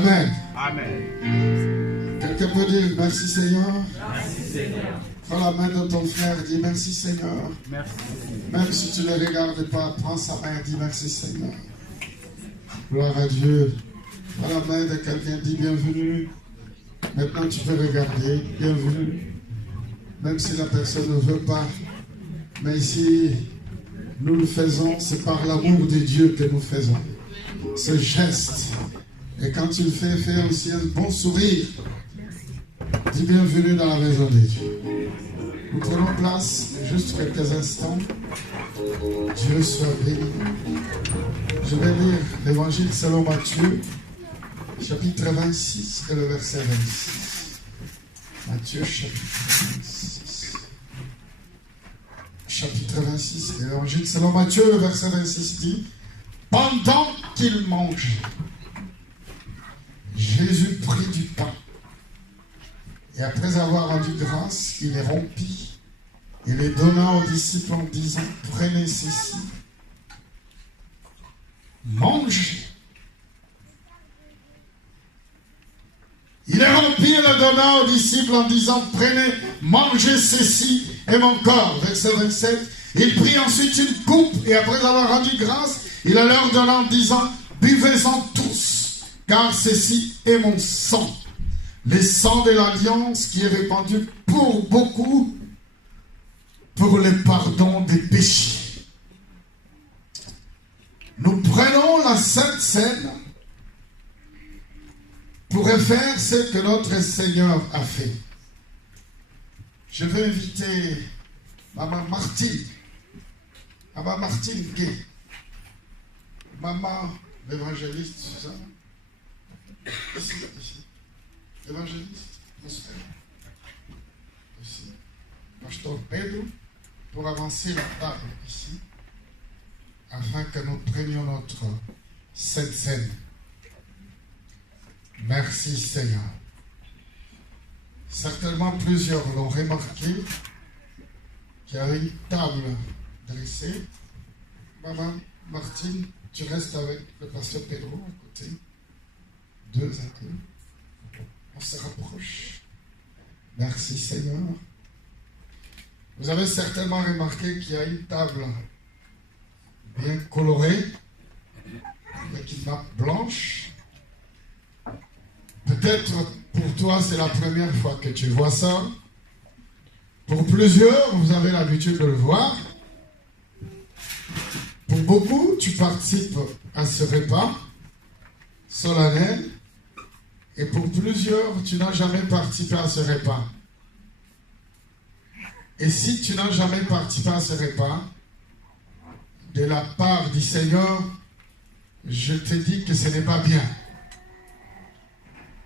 Amen. Amen. Quelqu'un peut dire merci Seigneur? Merci Seigneur. Prends la main de ton frère et dis merci Seigneur. Merci. Même si tu ne le regardes pas, prends sa main et dis merci Seigneur. Gloire à Dieu. Prends la main de quelqu'un et dis bienvenue. Maintenant tu peux regarder. Bienvenue. Même si la personne ne veut pas. Mais ici, nous le faisons, c'est par l'amour de Dieu que nous faisons. Ce geste. Et quand tu le fais, fais aussi un bon sourire. Dis bienvenue dans la maison de Dieu. Nous prenons place juste quelques instants. Dieu soit béni. Je vais lire l'évangile selon Matthieu, chapitre 26 et le verset 26. Matthieu, chapitre 26. Chapitre 26, l'évangile selon Matthieu, le verset 26 dit: pendant qu'il mangeait, Jésus prit du pain. Et après avoir rendu grâce, il les rompit et les donna aux disciples en disant: prenez ceci, mangez. Il les rompit et les donna aux disciples en disant: prenez, mangez ceci est mon corps. Verset 27. Il prit ensuite une coupe et après avoir rendu grâce, il la leur donna en disant: buvez-en tous, car ceci est mon sang. Le sang de l'alliance qui est répandu pour beaucoup pour le pardon des péchés. Nous prenons la Sainte Seine pour faire ce que notre Seigneur a fait. Je vais inviter Maman Martine, Maman Martine Gay, Maman l'évangéliste Suzanne, ici. Évangéliste, ici. Pasteur Pedro, pour avancer la table ici, afin que nous prenions notre Sainte Seine. Merci Seigneur. Certainement plusieurs l'ont remarqué qu'il y a une table dressée. Maman Martine, tu restes avec le pasteur Pedro à côté. Deux un peu. On se rapproche. Merci Seigneur. Vous avez certainement remarqué qu'il y a une table bien colorée, avec une nappe blanche. Peut-être pour toi c'est la première fois que tu vois ça. Pour plusieurs, vous avez l'habitude de le voir. Pour beaucoup, tu participes à ce repas solennel. Et pour plusieurs, tu n'as jamais participé à ce repas. Et si tu n'as jamais participé à ce repas, de la part du Seigneur, je te dis que ce n'est pas bien.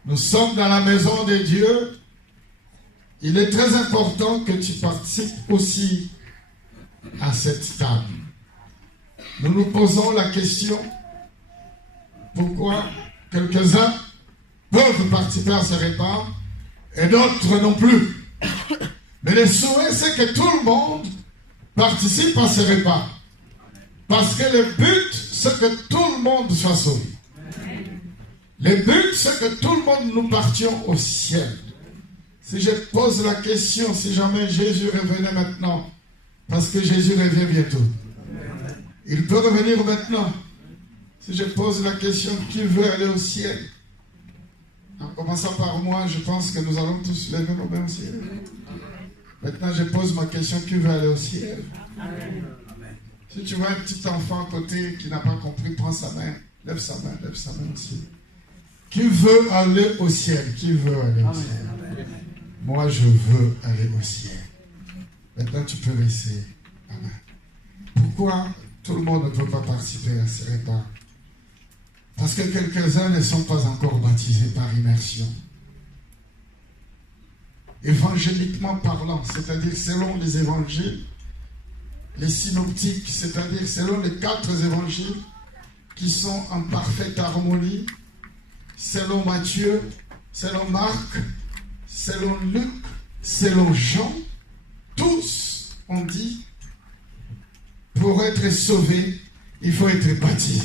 Nous sommes dans la maison de Dieu. Il est très important que tu participes aussi à cette table. Nous nous posons la question, pourquoi quelques-uns peuvent participer à ce repas et d'autres non plus. Mais le souhait, c'est que tout le monde participe à ce repas. Parce que le but, c'est que tout le monde soit sauvé. Le but, c'est que tout le monde nous partions au ciel. Si je pose la question, si jamais Jésus revenait maintenant, parce que Jésus revient bientôt, il peut revenir maintenant. Si je pose la question, qui veut aller au ciel? En commençant par moi, je pense que nous allons tous lever nos mains au ciel. Maintenant, je pose ma question, qui veut aller au ciel? Amen. Si tu vois un petit enfant à côté qui n'a pas compris, prends sa main, lève sa main au ciel. Qui veut aller au ciel? Qui veut aller au ciel? Amen. Moi, je veux aller au ciel. Maintenant, tu peux laisser. Amen. Pourquoi tout le monde ne peut pas participer à ce repas? Parce que quelques-uns ne sont pas encore baptisés par immersion. Évangéliquement parlant, c'est-à-dire selon les évangiles, les synoptiques, c'est-à-dire selon les 4 évangiles qui sont en parfaite harmonie, selon Matthieu, selon Marc, selon Luc, selon Jean, tous ont dit, pour être sauvé, il faut être baptisé.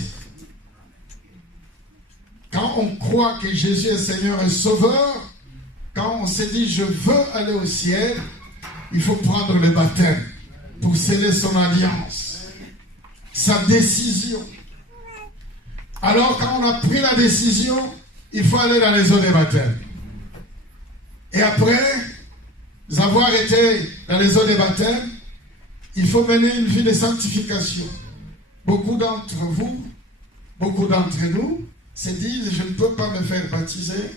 quand on croit que Jésus est Seigneur et Sauveur, quand on s'est dit je veux aller au ciel, il faut prendre le baptême pour sceller son alliance, sa décision. Alors quand on a pris la décision, il faut aller dans les eaux des baptêmes. Et après avoir été dans les eaux des baptêmes, il faut mener une vie de sanctification. Beaucoup d'entre vous, beaucoup d'entre nous se disent je ne peux pas me faire baptiser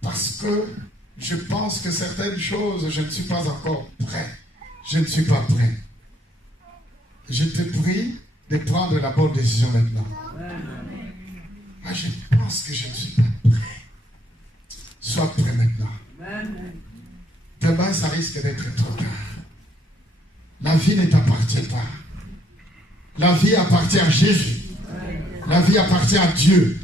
parce que je pense que certaines choses, je ne suis pas encore prêt. Je ne suis pas prêt. Je te prie de prendre la bonne décision maintenant. Moi, je pense que je ne suis pas prêt. Sois prêt maintenant. Demain, ça risque d'être trop tard. La vie ne t'appartient pas. La vie appartient à Jésus. La vie appartient à Dieu.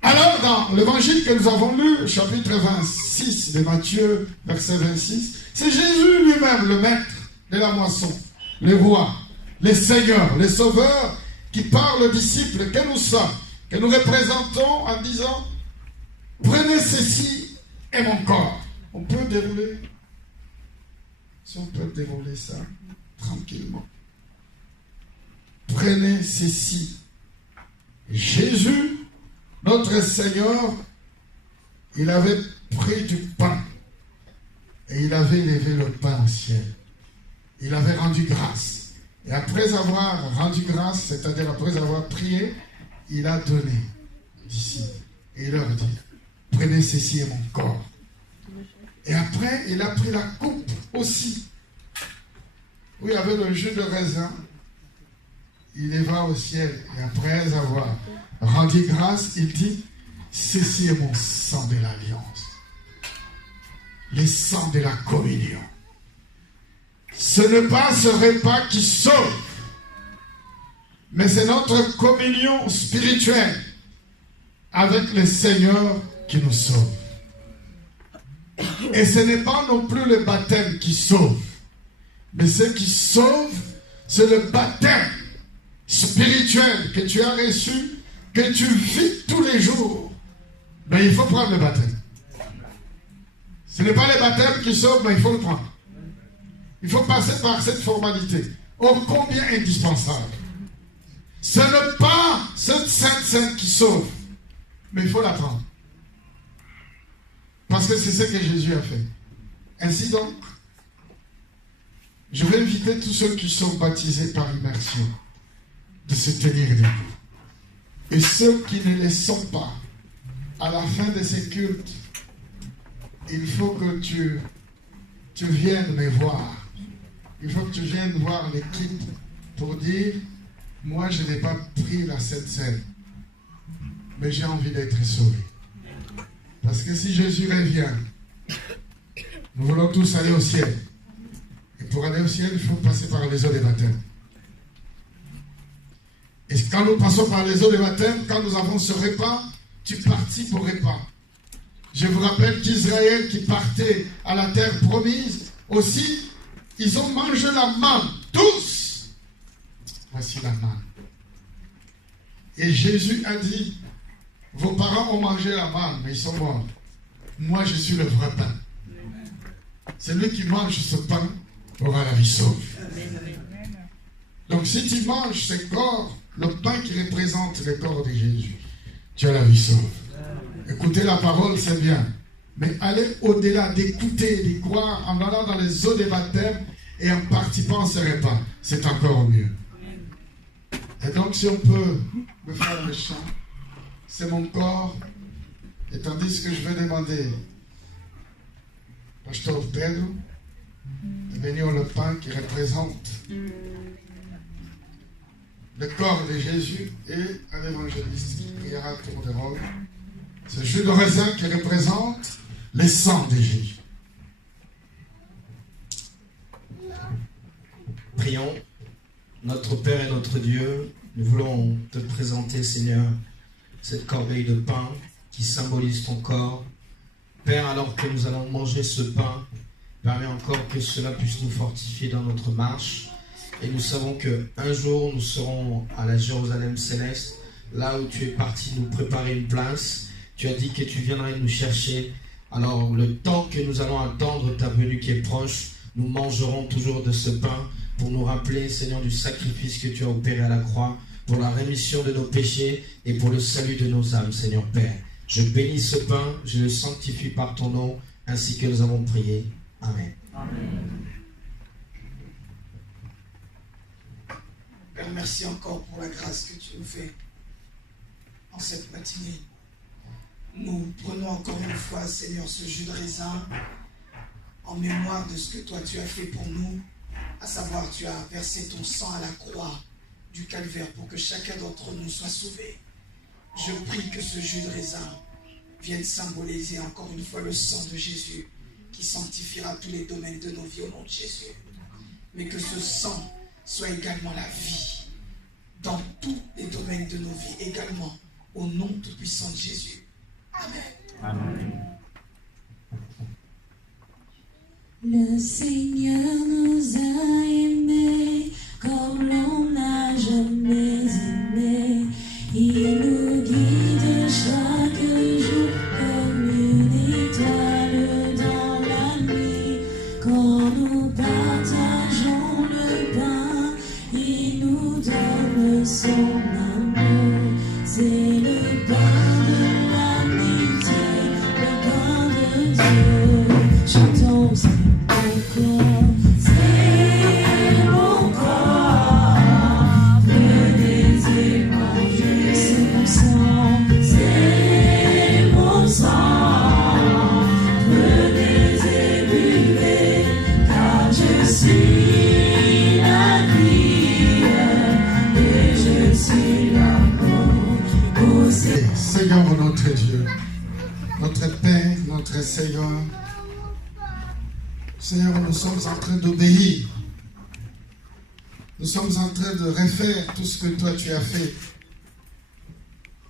Alors, dans l'évangile que nous avons lu, chapitre 26 de Matthieu, verset 26, c'est Jésus lui-même, le maître de la moisson, le roi, le Seigneur, le Sauveur, qui parle aux disciples que nous sommes, que nous représentons en disant « Prenez ceci et mon corps ». On peut dérouler. Si on peut dérouler ça tranquillement. Prenez ceci. Jésus, notre Seigneur, il avait pris du pain et il avait levé le pain au ciel. Il avait rendu grâce. Et après avoir rendu grâce, c'est-à-dire après avoir prié, il a donné d'ici. Et il leur dit, prenez ceci et mon corps. Et après, il a pris la coupe aussi, où il y avait le jus de raisin. Il leva au ciel. Et après avoir rendu grâce, il dit, ceci est mon sang de l'alliance. Le sang de la communion. Ce n'est pas ce repas qui sauve, mais c'est notre communion spirituelle avec le Seigneur qui nous sauve. Et ce n'est pas non plus le baptême qui sauve, mais ce qui sauve, c'est le baptême spirituel que tu as reçu, que tu vis tous les jours. Mais il faut prendre le baptême. Ce n'est pas le baptême qui sauve, mais il faut le prendre. Il faut passer par cette formalité. Oh, combien indispensable. Ce n'est pas cette sainte qui sauve, mais il faut la prendre. Parce que c'est ce que Jésus a fait. Ainsi donc, je vais inviter tous ceux qui sont baptisés par immersion de se tenir debout. Et ceux qui ne le sont pas, à la fin de ces cultes, il faut que tu viennes me voir. Il faut que tu viennes voir l'équipe pour dire, moi je n'ai pas pris la Sainte Seine, mais j'ai envie d'être sauvé. Parce que si Jésus revient, nous voulons tous aller au ciel. Et pour aller au ciel, il faut passer par les eaux des baptêmes. Et quand nous passons par les eaux des baptêmes, quand nous avons ce repas, tu participes au repas. Je vous rappelle qu'Israël qui partait à la terre promise, aussi, ils ont mangé la manne, tous. Voici la manne. Et Jésus a dit, vos parents ont mangé la manne, mais ils sont morts. Moi, je suis le vrai pain. Celui qui mange ce pain aura la vie sauve. Donc, si tu manges ce corps, le pain qui représente le corps de Jésus, tu as la vie sauve. Écouter la parole, c'est bien. Mais aller au-delà d'écouter, d'y croire, en allant dans les eaux des baptêmes et en participant à ce repas, c'est encore mieux. Et donc, si on peut me faire le chant, c'est mon corps, et tandis que je vais demander Pasteur Pedro de bénir le pain qui représente le corps de Jésus et un évangéliste qui priera tour de rôle. Ce jus de raisin qui représente le sang de Jésus. Prions. Notre Père et notre Dieu, nous voulons te présenter, Seigneur, cette corbeille de pain qui symbolise ton corps. Père, alors que nous allons manger ce pain, permets encore que cela puisse nous fortifier dans notre marche. Et nous savons qu'un jour, nous serons à la Jérusalem céleste, là où tu es parti nous préparer une place. Tu as dit que tu viendrais nous chercher. Alors, le temps que nous allons attendre ta venue qui est proche, nous mangerons toujours de ce pain pour nous rappeler, Seigneur, du sacrifice que tu as opéré à la croix, pour la rémission de nos péchés et pour le salut de nos âmes, Seigneur Père. Je bénis ce pain, je le sanctifie par ton nom, ainsi que nous avons prié. Amen. Amen. Père, merci encore pour la grâce que tu nous fais en cette matinée. Nous prenons encore une fois, Seigneur, ce jus de raisin en mémoire de ce que toi tu as fait pour nous, à savoir tu as versé ton sang à la croix du calvaire pour que chacun d'entre nous soit sauvé. Je prie que ce jus de raisin vienne symboliser encore une fois le sang de Jésus qui sanctifiera tous les domaines de nos vies au nom de Jésus. Mais que ce sang soit également la vie dans tous les domaines de nos vies, également au nom tout-puissant de Jésus. Amen. Amen. Le Seigneur nous a aimés comme l'on n'a jamais aimé. Il nous guide chaque jour comme une étoile dans la nuit. Quand nous partageons le pain, il nous donne son amour. C'est le pain de l'amitié, le pain de Dieu. Chantons c'est mon corps, venez et mangez, c'est mon sang, venez et buvez, car je suis la vie et je suis l'amour. Seigneur notre Dieu, notre Père, notre Seigneur, Seigneur, nous sommes en train d'obéir. Nous sommes en train de refaire tout ce que toi tu as fait.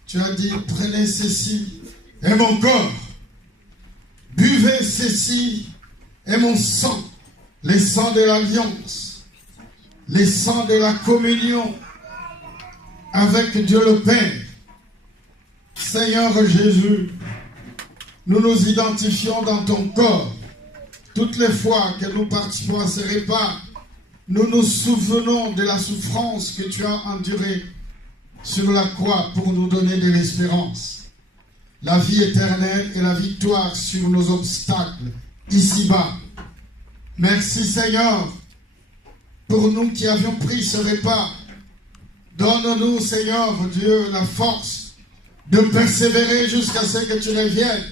Tu as dit, prenez ceci et mon corps. Buvez ceci et mon sang. Les sangs de l'alliance. Les sangs de la communion avec Dieu le Père. Seigneur Jésus, nous nous identifions dans ton corps. Toutes les fois que nous participons à ce repas, nous nous souvenons de la souffrance que tu as endurée sur la croix pour nous donner de l'espérance, la vie éternelle et la victoire sur nos obstacles ici-bas. Merci Seigneur pour nous qui avions pris ce repas. Donne-nous Seigneur Dieu la force de persévérer jusqu'à ce que tu reviennes,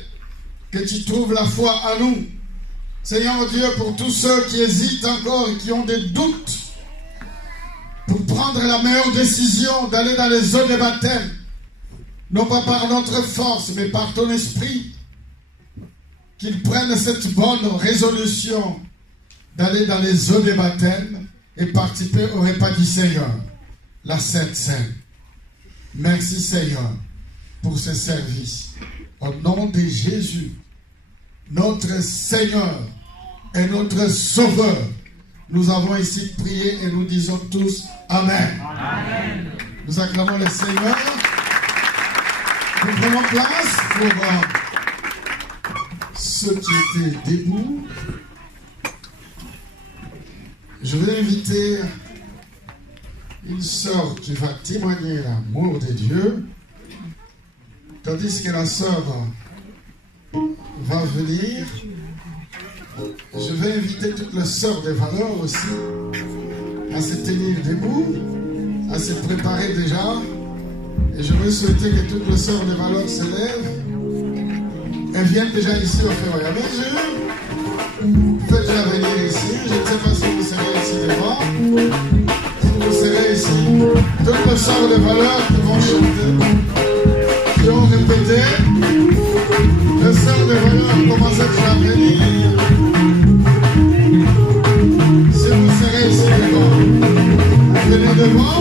que tu trouves la foi à nous. Seigneur Dieu, pour tous ceux qui hésitent encore et qui ont des doutes, pour prendre la meilleure décision d'aller dans les eaux de baptême, non pas par notre force, mais par ton esprit, qu'ils prennent cette bonne résolution d'aller dans les eaux de baptême et participer au repas du Seigneur, la Sainte Seine. Merci Seigneur pour ce service. Au nom de Jésus, notre Seigneur et notre Sauveur, nous avons ici prié et nous disons tous Amen. Amen. Nous acclamons le Seigneur. Nous prenons place pour ceux qui étaient debout. Je vais inviter une sœur qui va témoigner l'amour de Dieu, tandis que la sœur va venir. Je vais inviter toutes les sœurs de valeur aussi à se tenir debout, à se préparer déjà. Et je veux souhaiter que toutes les sœurs de valeur se lèvent. Elles viennent déjà ici au fur et à mesure. Faites-la venir ici. Je ne sais pas si vous serez ici devant. Si vous serez ici, toutes les sœurs de valeur qui vont chanter, qui ont répété. Les sœurs de valeur commencent déjà à venir. Si vous serez ici devant, venez devant.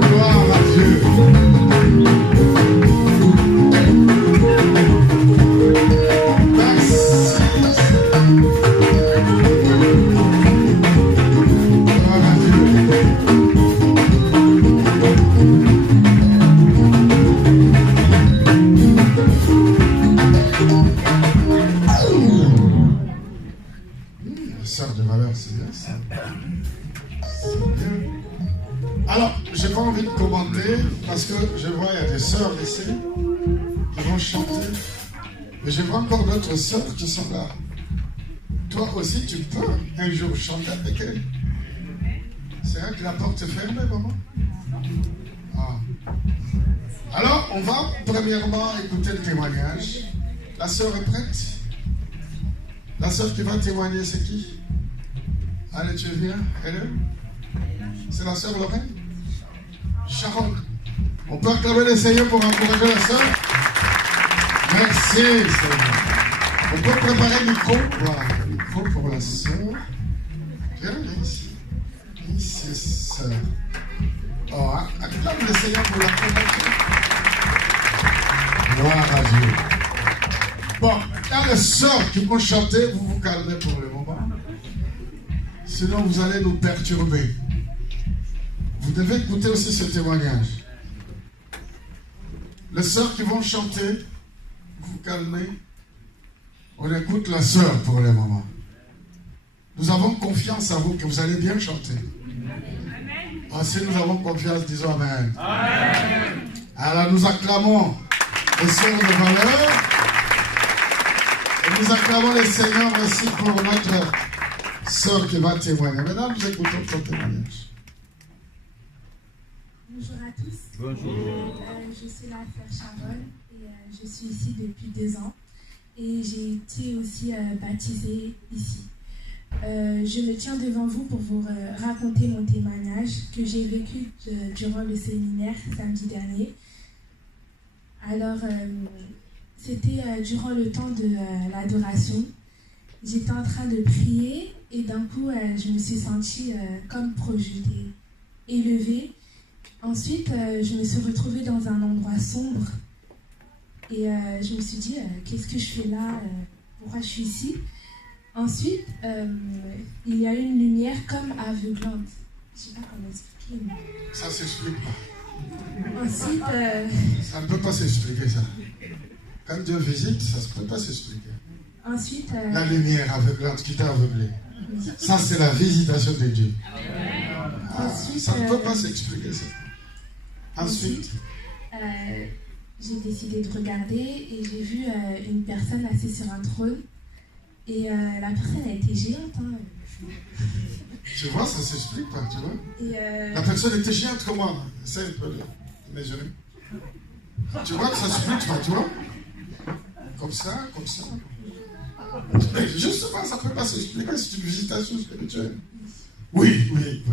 Gloire à Dieu. pas envie de commenter parce que je vois il y a des sœurs ici qui vont chanter. Mais je vois encore d'autres sœurs qui sont là. Toi aussi, tu peux un jour chanter avec elles. C'est vrai que la porte est fermée, maman. Ah. Alors, on va premièrement écouter le témoignage. La sœur est prête? La sœur qui va témoigner, c'est qui? Allez, tu viens? Elle est? C'est la sœur Lorraine? Sharon. On peut acclamer le Seigneur pour encourager la sœur? Merci, Seigneur. On peut préparer le micro. Voilà, le micro pour la sœur. Viens ici. Ici, sœur. Oh, acclame le Seigneur pour la convaincre. Gloire à Dieu. Bon, quand les sœurs qui vont chanter, vous vous calmez pour le moment. Sinon, vous allez nous perturber. Vous devez écouter aussi ce témoignage. Les sœurs qui vont chanter, vous vous calmez. On écoute la sœur pour le moment. Nous avons confiance en vous que vous allez bien chanter. Ah, si nous avons confiance, disons Amen. Amen. Alors nous acclamons les sœurs de valeur. Et nous acclamons les seigneurs aussi pour notre sœur qui va témoigner. Maintenant, nous écoutons ton témoignage. Bonjour à tous. Bonjour. Je suis la sœur Sharon et je suis ici depuis 2 ans. Et j'ai été aussi baptisée ici. Je me tiens devant vous pour vous raconter mon témoignage que j'ai vécu durant le séminaire samedi dernier. Alors, c'était durant le temps de l'adoration. J'étais en train de prier et d'un coup, je me suis sentie comme projetée, élevée. Ensuite, je me suis retrouvée dans un endroit sombre et je me suis dit, qu'est-ce que je fais là? Pourquoi je suis ici? Ensuite, il y a eu une lumière comme aveuglante. Je ne sais pas comment expliquer. Mais... Ça ne s'explique pas. Ensuite... Ça ne peut pas s'expliquer, ça. Quand Dieu visite, ça ne peut pas s'expliquer. Ensuite... La lumière aveuglante qui t'a aveuglé. Ça, c'est la visitation de Dieu. Ensuite, ça ne peut pas s'expliquer, ça. Ensuite j'ai décidé de regarder et j'ai vu une personne assise sur un trône. Et la personne a été géante. Hein. Tu vois, ça ne s'explique pas, tu vois. Et la personne était géante comment? Essaye de mesurer. Tu vois que ça ne s'explique pas, tu vois. Comme ça, comme ça. Mais justement, ça ne peut pas s'expliquer, c'est une visitation spirituelle. Oui, oui.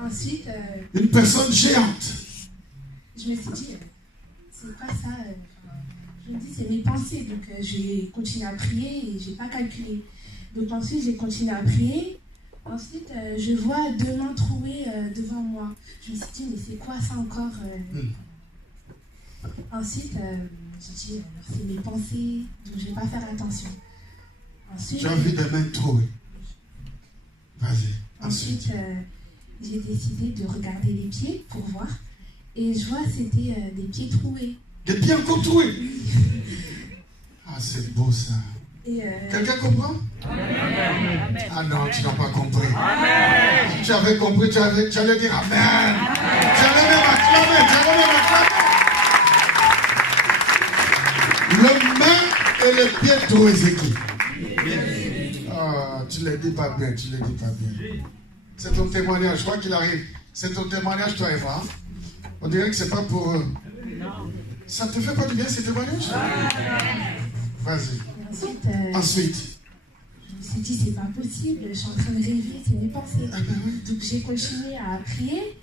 Ensuite... une personne géante. Je me suis dit, c'est pas ça... Je me dis, c'est mes pensées, donc j'ai continué à prier et je n'ai pas calculé. Donc ensuite, j'ai continué à prier. Ensuite, je vois 2 mains trouées devant moi. Je me suis dit, mais c'est quoi ça encore Ensuite, j'ai dit, c'est mes pensées, donc je ne vais pas faire attention. Ensuite, tu as vu des mains trouées. Vas-y. Ensuite, j'ai décidé de regarder les pieds pour voir. Et je vois, c'était des pieds troués. Des pieds encore troués. Ah, c'est beau ça. Quelqu'un comprend? Amen. Ah non, tu n'as pas compris. Amen. Si tu avais compris, tu allais dire Amen. Tu allais même acclamer, Le main et les pieds troués, c'est qui? Ah, tu ne les dis pas bien, C'est ton témoignage, je crois qu'il arrive. C'est ton témoignage, toi et moi. On dirait que c'est pas pour eux. Ça te fait pas du bien ces témoignages? Vas-y. Ensuite, je me suis dit, c'est pas possible, je suis en train de rêver, c'est mes pensées. Donc j'ai continué à prier.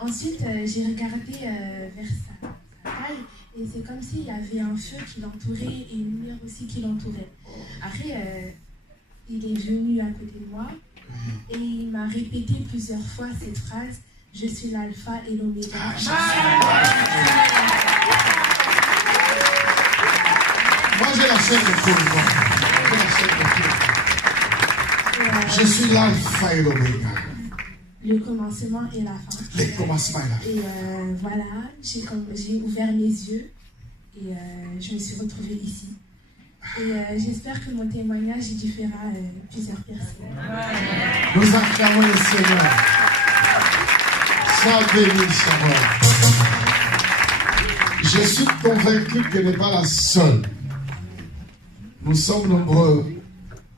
Ensuite, j'ai regardé vers sa taille et c'est comme s'il y avait un feu qui l'entourait et une lumière aussi qui l'entourait. Après, il est venu à côté de moi et il m'a répété plusieurs fois cette phrase: je suis l'alpha et l'oméga. Moi, j'ai la chaîne de cours. Je suis l'alpha et l'oméga. Le commencement et la fin. Les commencements et la fin. Et voilà, j'ai ouvert mes yeux et je me suis retrouvée ici. Et j'espère que mon témoignage édifiera plusieurs personnes. Nous acclamons le Seigneur. Sois béni, Samuel. Je suis convaincu qu'elle n'est pas la seule. Nous sommes nombreux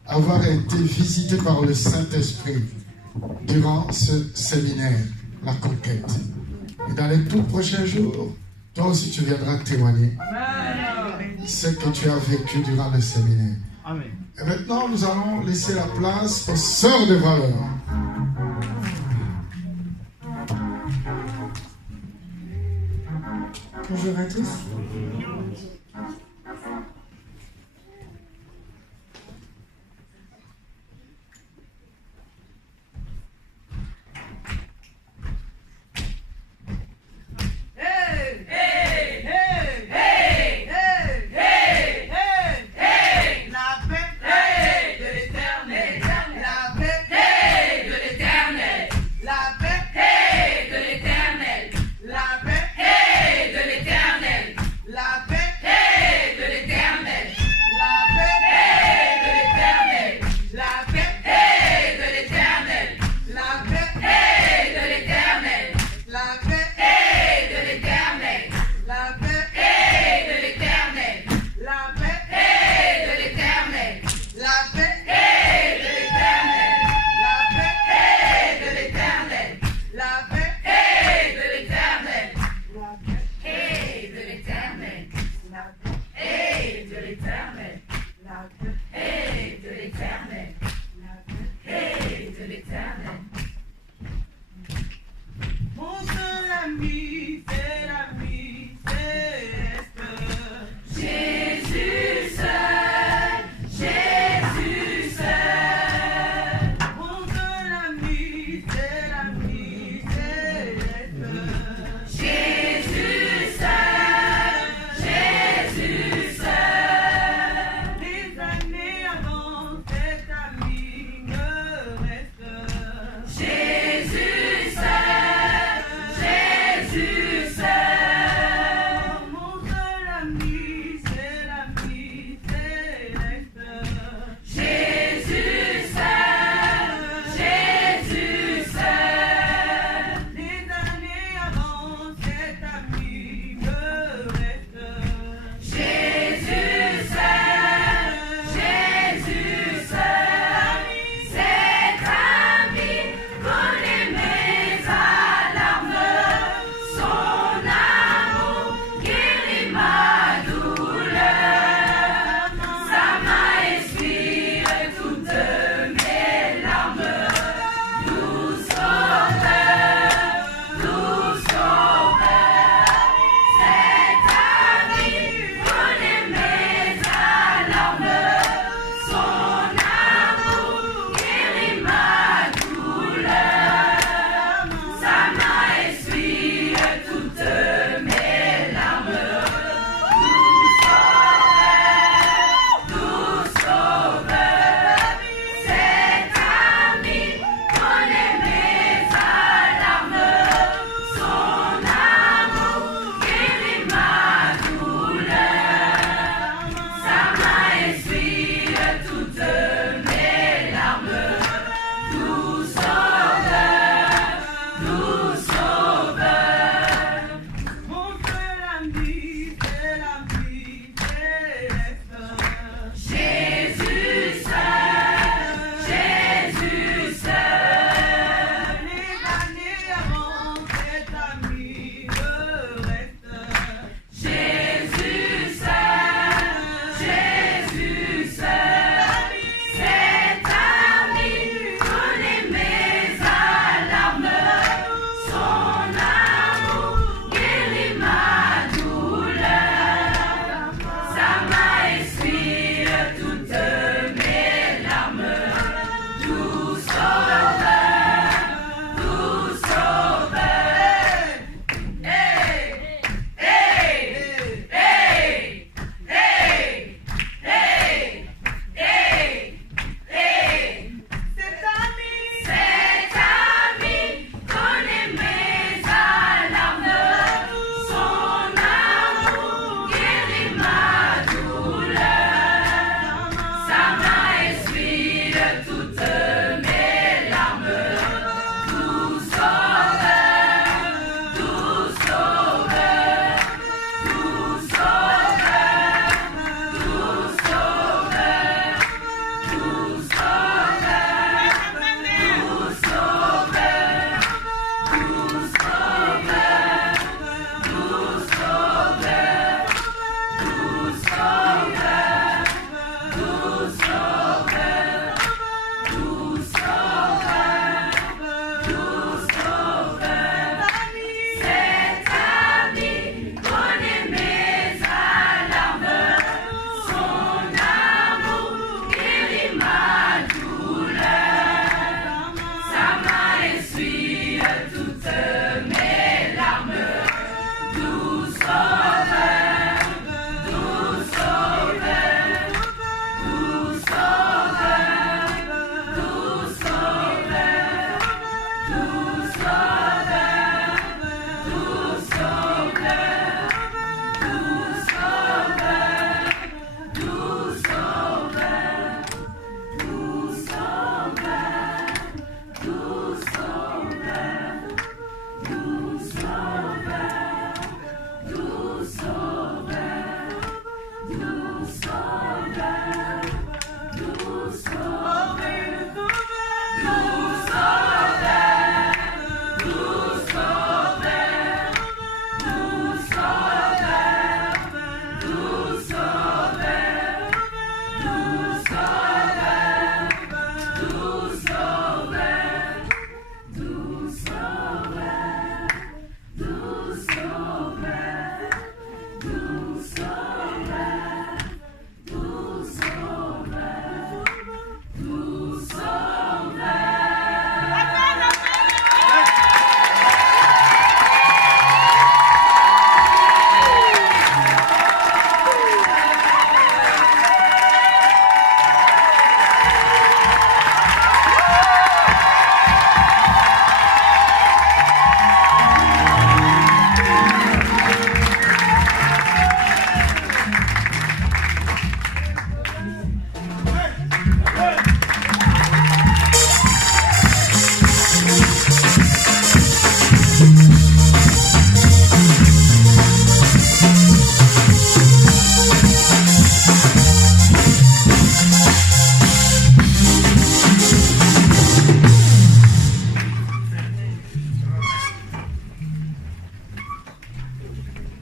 à avoir été visités par le Saint-Esprit durant ce séminaire, la conquête. Et dans les tout prochains jours, toi aussi tu viendras témoigner ce que tu as vécu durant le séminaire. Amen. Et maintenant, nous allons laisser la place aux sœurs de valeur. Bonjour à tous. La paix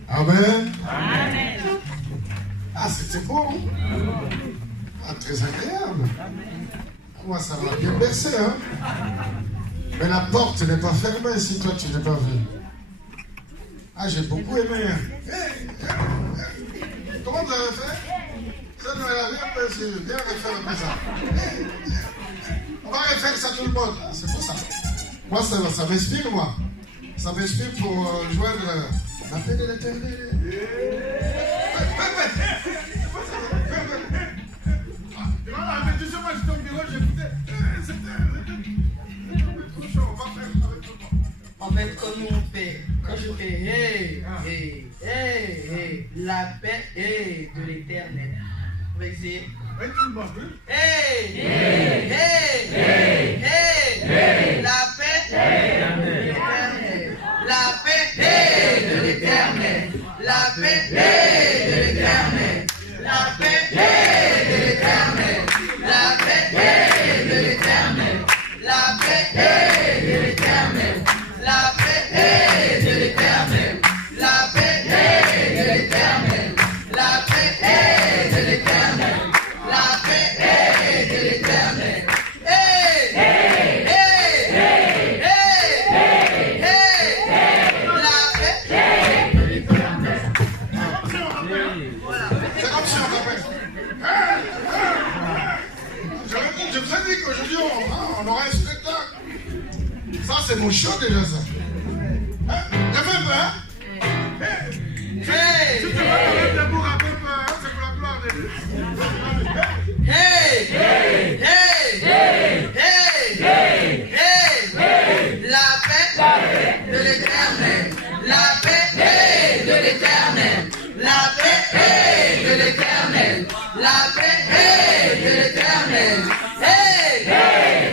Amen. Ah, c'était bon. Ah, très agréable. Moi, ça m'a bien bercé, hein. Mais la porte n'est pas fermée si toi, tu n'es pas venu. Ah, j'ai beaucoup aimé. Comment vous avez fait? Ça nous l'a bien perçu. Viens refaire le présent. On va refaire ça tout le monde. C'est pour ça. Moi, ça m'inspire, moi. Ça m'inspire pour joindre la paix de l'éternel. En fait, quand nous on fait, quand je fais hey, hey, hey, hey, la paix hey, de l'éternel. On va essayer. Hey, hey, hey, hey, hey, la paix hey, de l'éternel. La paix hey, de l'éternel. La paix hey, de l'éternel. La paix hey, de l'éternel. La paix hey, de l'éternel. La paix hey, de l'éternel. La paix est de l'éternel. La paix est de l'éternel. La paix est de l'éternel. La paix est de l'éternel. Hey, hey, hey, hey, hey, hey, la paix est de l'éternel. Voilà. C'est comme si on appelle. Je vous ai dit qu'aujourd'hui, on aura un spectacle. Ça, c'est mon show déjà, ça. J'ai fait peur. Hey, Si tu veux le même pour un peu peur, c'est pour la gloire de Dieu. hey, hey, hey, hey, hey, hey, la paix de l'éternel. La paix est de l'éternel. La paix est de l'éternel. La paix est de l'éternel. Hey, hey,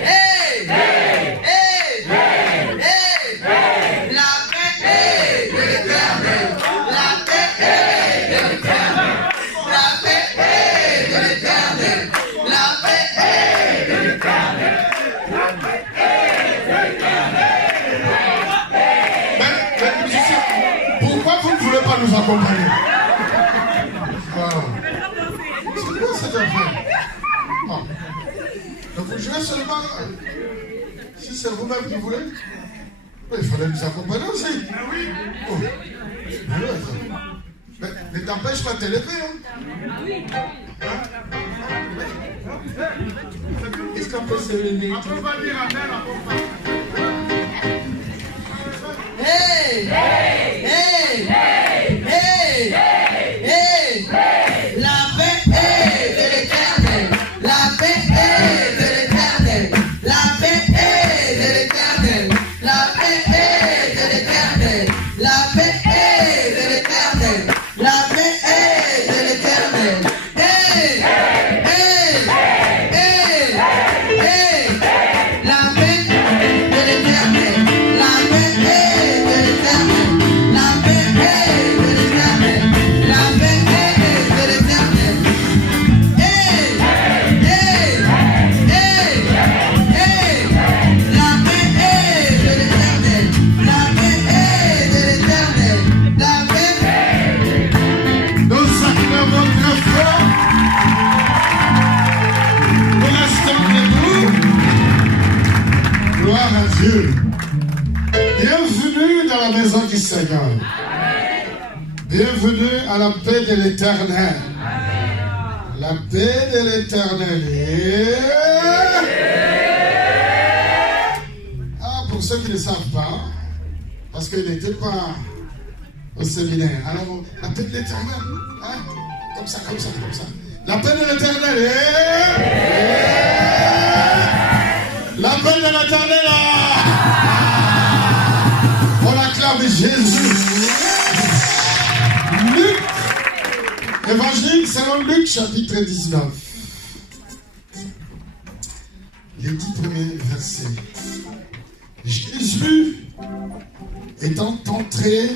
hey, hey, hey, hey, la paix est de l'éternel. La paix est de l'éternel. La paix est de l'éternel. La paix est de l'éternel. Mais, musiciens, pourquoi vous ne voulez pas nous accompagner? C'est quoi cette affaire? Donc vous jouez seulement. Si c'est vous-même qui voulez, il fallait nous accompagner aussi. Oui. Oh. Mais ne t'empêche pas de t'élever. Est-ce qu'on peut se lever? Hey, hey, hey, hey, hey, hey, la paix est de l'éternel. La paix est de l'éternel. La paix est de l'éternel. La paix est de l'éternel. La paix est de l'éternel. La paix est de l'éternel. Hey, hey, hey, hey, la paix est de l'éternel. La paix est de l'éternel. Dieu. Bienvenue dans la maison du Seigneur. Bienvenue à la paix de l'Éternel. La paix de l'Éternel. Ah, pour ceux qui ne savent pas, parce qu'ils n'étaient pas au séminaire. Alors, la paix de l'Éternel, hein? Comme ça. La paix de l'Éternel. La paix de l'Éternel. On acclame Jésus. Luc, Évangile selon Luc, chapitre 19. Les 10 premiers versets. Jésus étant entré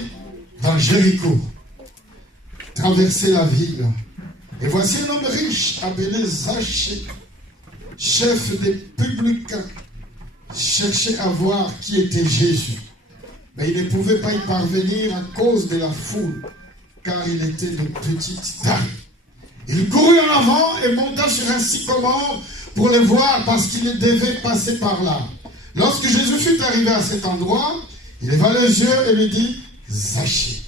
dans Jéricho, traversait la ville. Et voici un homme riche appelé Zachée, chef des publicains, cherchait à voir qui était Jésus. Mais il ne pouvait pas y parvenir à cause de la foule, car il était de petite taille. Il courut en avant et monta sur un sycomore pour le voir parce qu'il devait passer par là. Lorsque Jésus fut arrivé à cet endroit, il leva les yeux et lui dit, Zachée,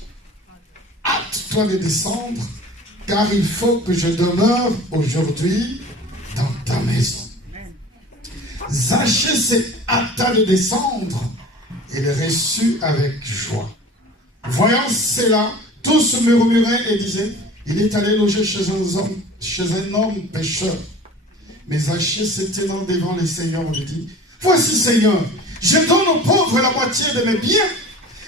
hâte-toi de descendre, car il faut que je demeure aujourd'hui dans ta maison. Zachée s'est hâta de descendre et le reçut avec joie. Voyant cela, tous murmuraient et disaient, il est allé loger chez un homme pécheur. Mais Zachée se tenant devant le Seigneur lui dit, voici Seigneur, je donne aux pauvres la moitié de mes biens,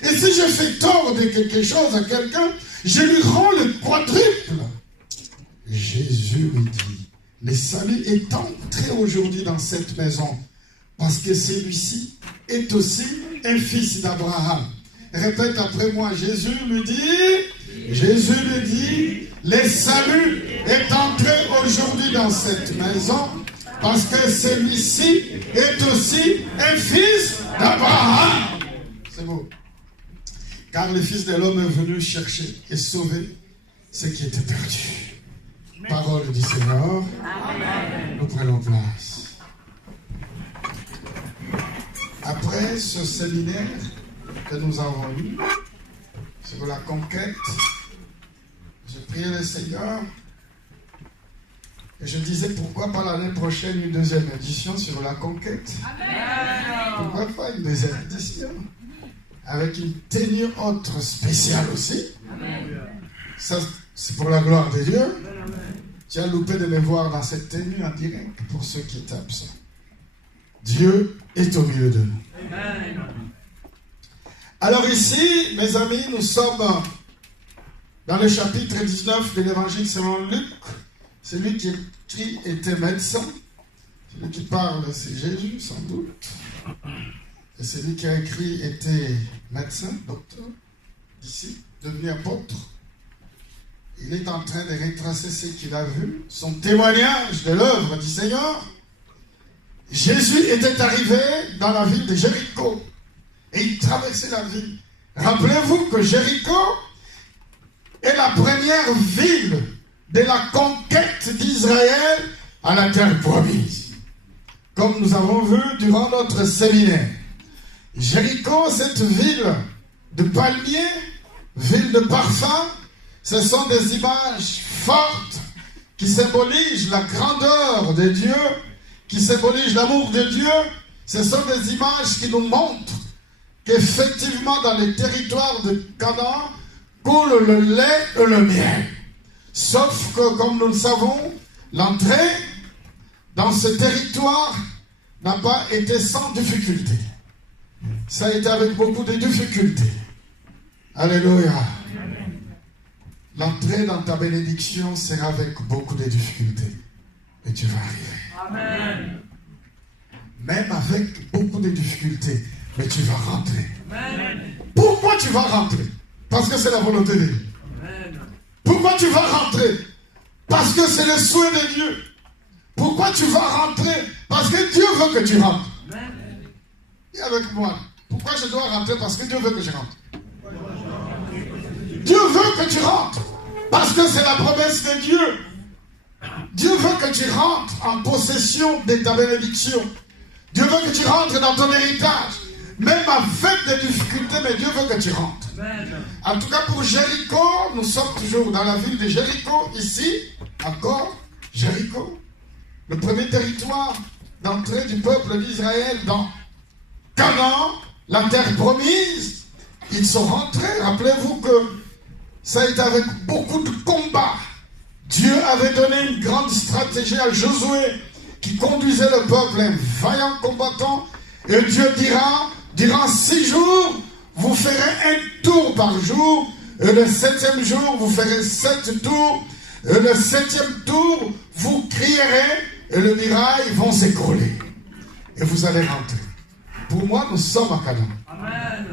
et si je fais tort de quelque chose à quelqu'un, je lui rends le quadruple. Jésus lui dit, le salut est entré aujourd'hui dans cette maison, parce que celui-ci est aussi un fils d'Abraham. Répète après moi, Jésus lui dit, le salut est entré aujourd'hui dans cette maison, parce que celui-ci est aussi un fils d'Abraham. C'est beau. Car le Fils de l'homme est venu chercher et sauver ce qui était perdu. Parole du Seigneur. Amen. Nous prenons place. Après ce séminaire que nous avons eu sur la conquête, j'ai prié le Seigneur et je disais pourquoi pas l'année prochaine une deuxième édition sur la conquête. Amen. Pourquoi pas une deuxième édition avec une tenue autre spéciale aussi. Amen. Ça, c'est pour la gloire de Dieu. Amen. Tu as loupé de me voir dans cette tenue en direct pour ceux qui étaient absents. Dieu est au milieu de nous. Amen. Alors ici, mes amis, nous sommes dans le chapitre 19 de l'évangile selon Luc. Celui qui écrit était médecin. Celui qui parle, c'est Jésus, sans doute. Et celui qui a écrit était médecin, docteur, d'ici, devenu apôtre. Il est en train de retracer ce qu'il a vu, son témoignage de l'œuvre du Seigneur. Jésus était arrivé dans la ville de Jéricho et il traversait la ville. Rappelez-vous que Jéricho est la première ville de la conquête d'Israël à la terre promise. Comme nous avons vu durant notre séminaire. Jéricho, cette ville de palmiers, ville de parfums, ce sont des images fortes qui symbolisent la grandeur de Dieu, qui symbolisent l'amour de Dieu. Ce sont des images qui nous montrent qu'effectivement dans les territoires de Canaan coule le lait et le miel. Sauf que, comme nous le savons, l'entrée dans ce territoire n'a pas été sans difficulté. Ça a été avec beaucoup de difficultés. Alléluia. L'entrée dans ta bénédiction sera avec beaucoup de difficultés. Et tu vas arriver. Amen. Même avec beaucoup de difficultés. Mais tu vas rentrer. Amen. Pourquoi tu vas rentrer? Parce que c'est la volonté de Dieu. Amen. Pourquoi tu vas rentrer? Parce que c'est le souhait de Dieu. Pourquoi tu vas rentrer? Parce que Dieu veut que tu rentres. Amen. Et avec moi, pourquoi je dois rentrer? Parce que Dieu veut que je rentre. Dieu veut que tu rentres. Parce que c'est la promesse de Dieu. Dieu veut que tu rentres en possession de ta bénédiction. Dieu veut que tu rentres dans ton héritage. Même avec des difficultés, mais Dieu veut que tu rentres. En tout cas, pour Jéricho, nous sommes toujours dans la ville de Jéricho, ici, encore, Jéricho. Le premier territoire d'entrée du peuple d'Israël dans Canaan, la terre promise. Ils sont rentrés. Rappelez-vous que ça a été avec beaucoup de combats. Dieu avait donné une grande stratégie à Josué qui conduisait le peuple, un vaillant combattant. Et Dieu dira, durant 6 jours, vous ferez un tour par jour. Et le 7e jour, vous ferez 7 tours. Et le 7e tour, vous crierez et les murailles vont s'écrouler. Et vous allez rentrer. Pour moi, nous sommes à Canaan. Amen.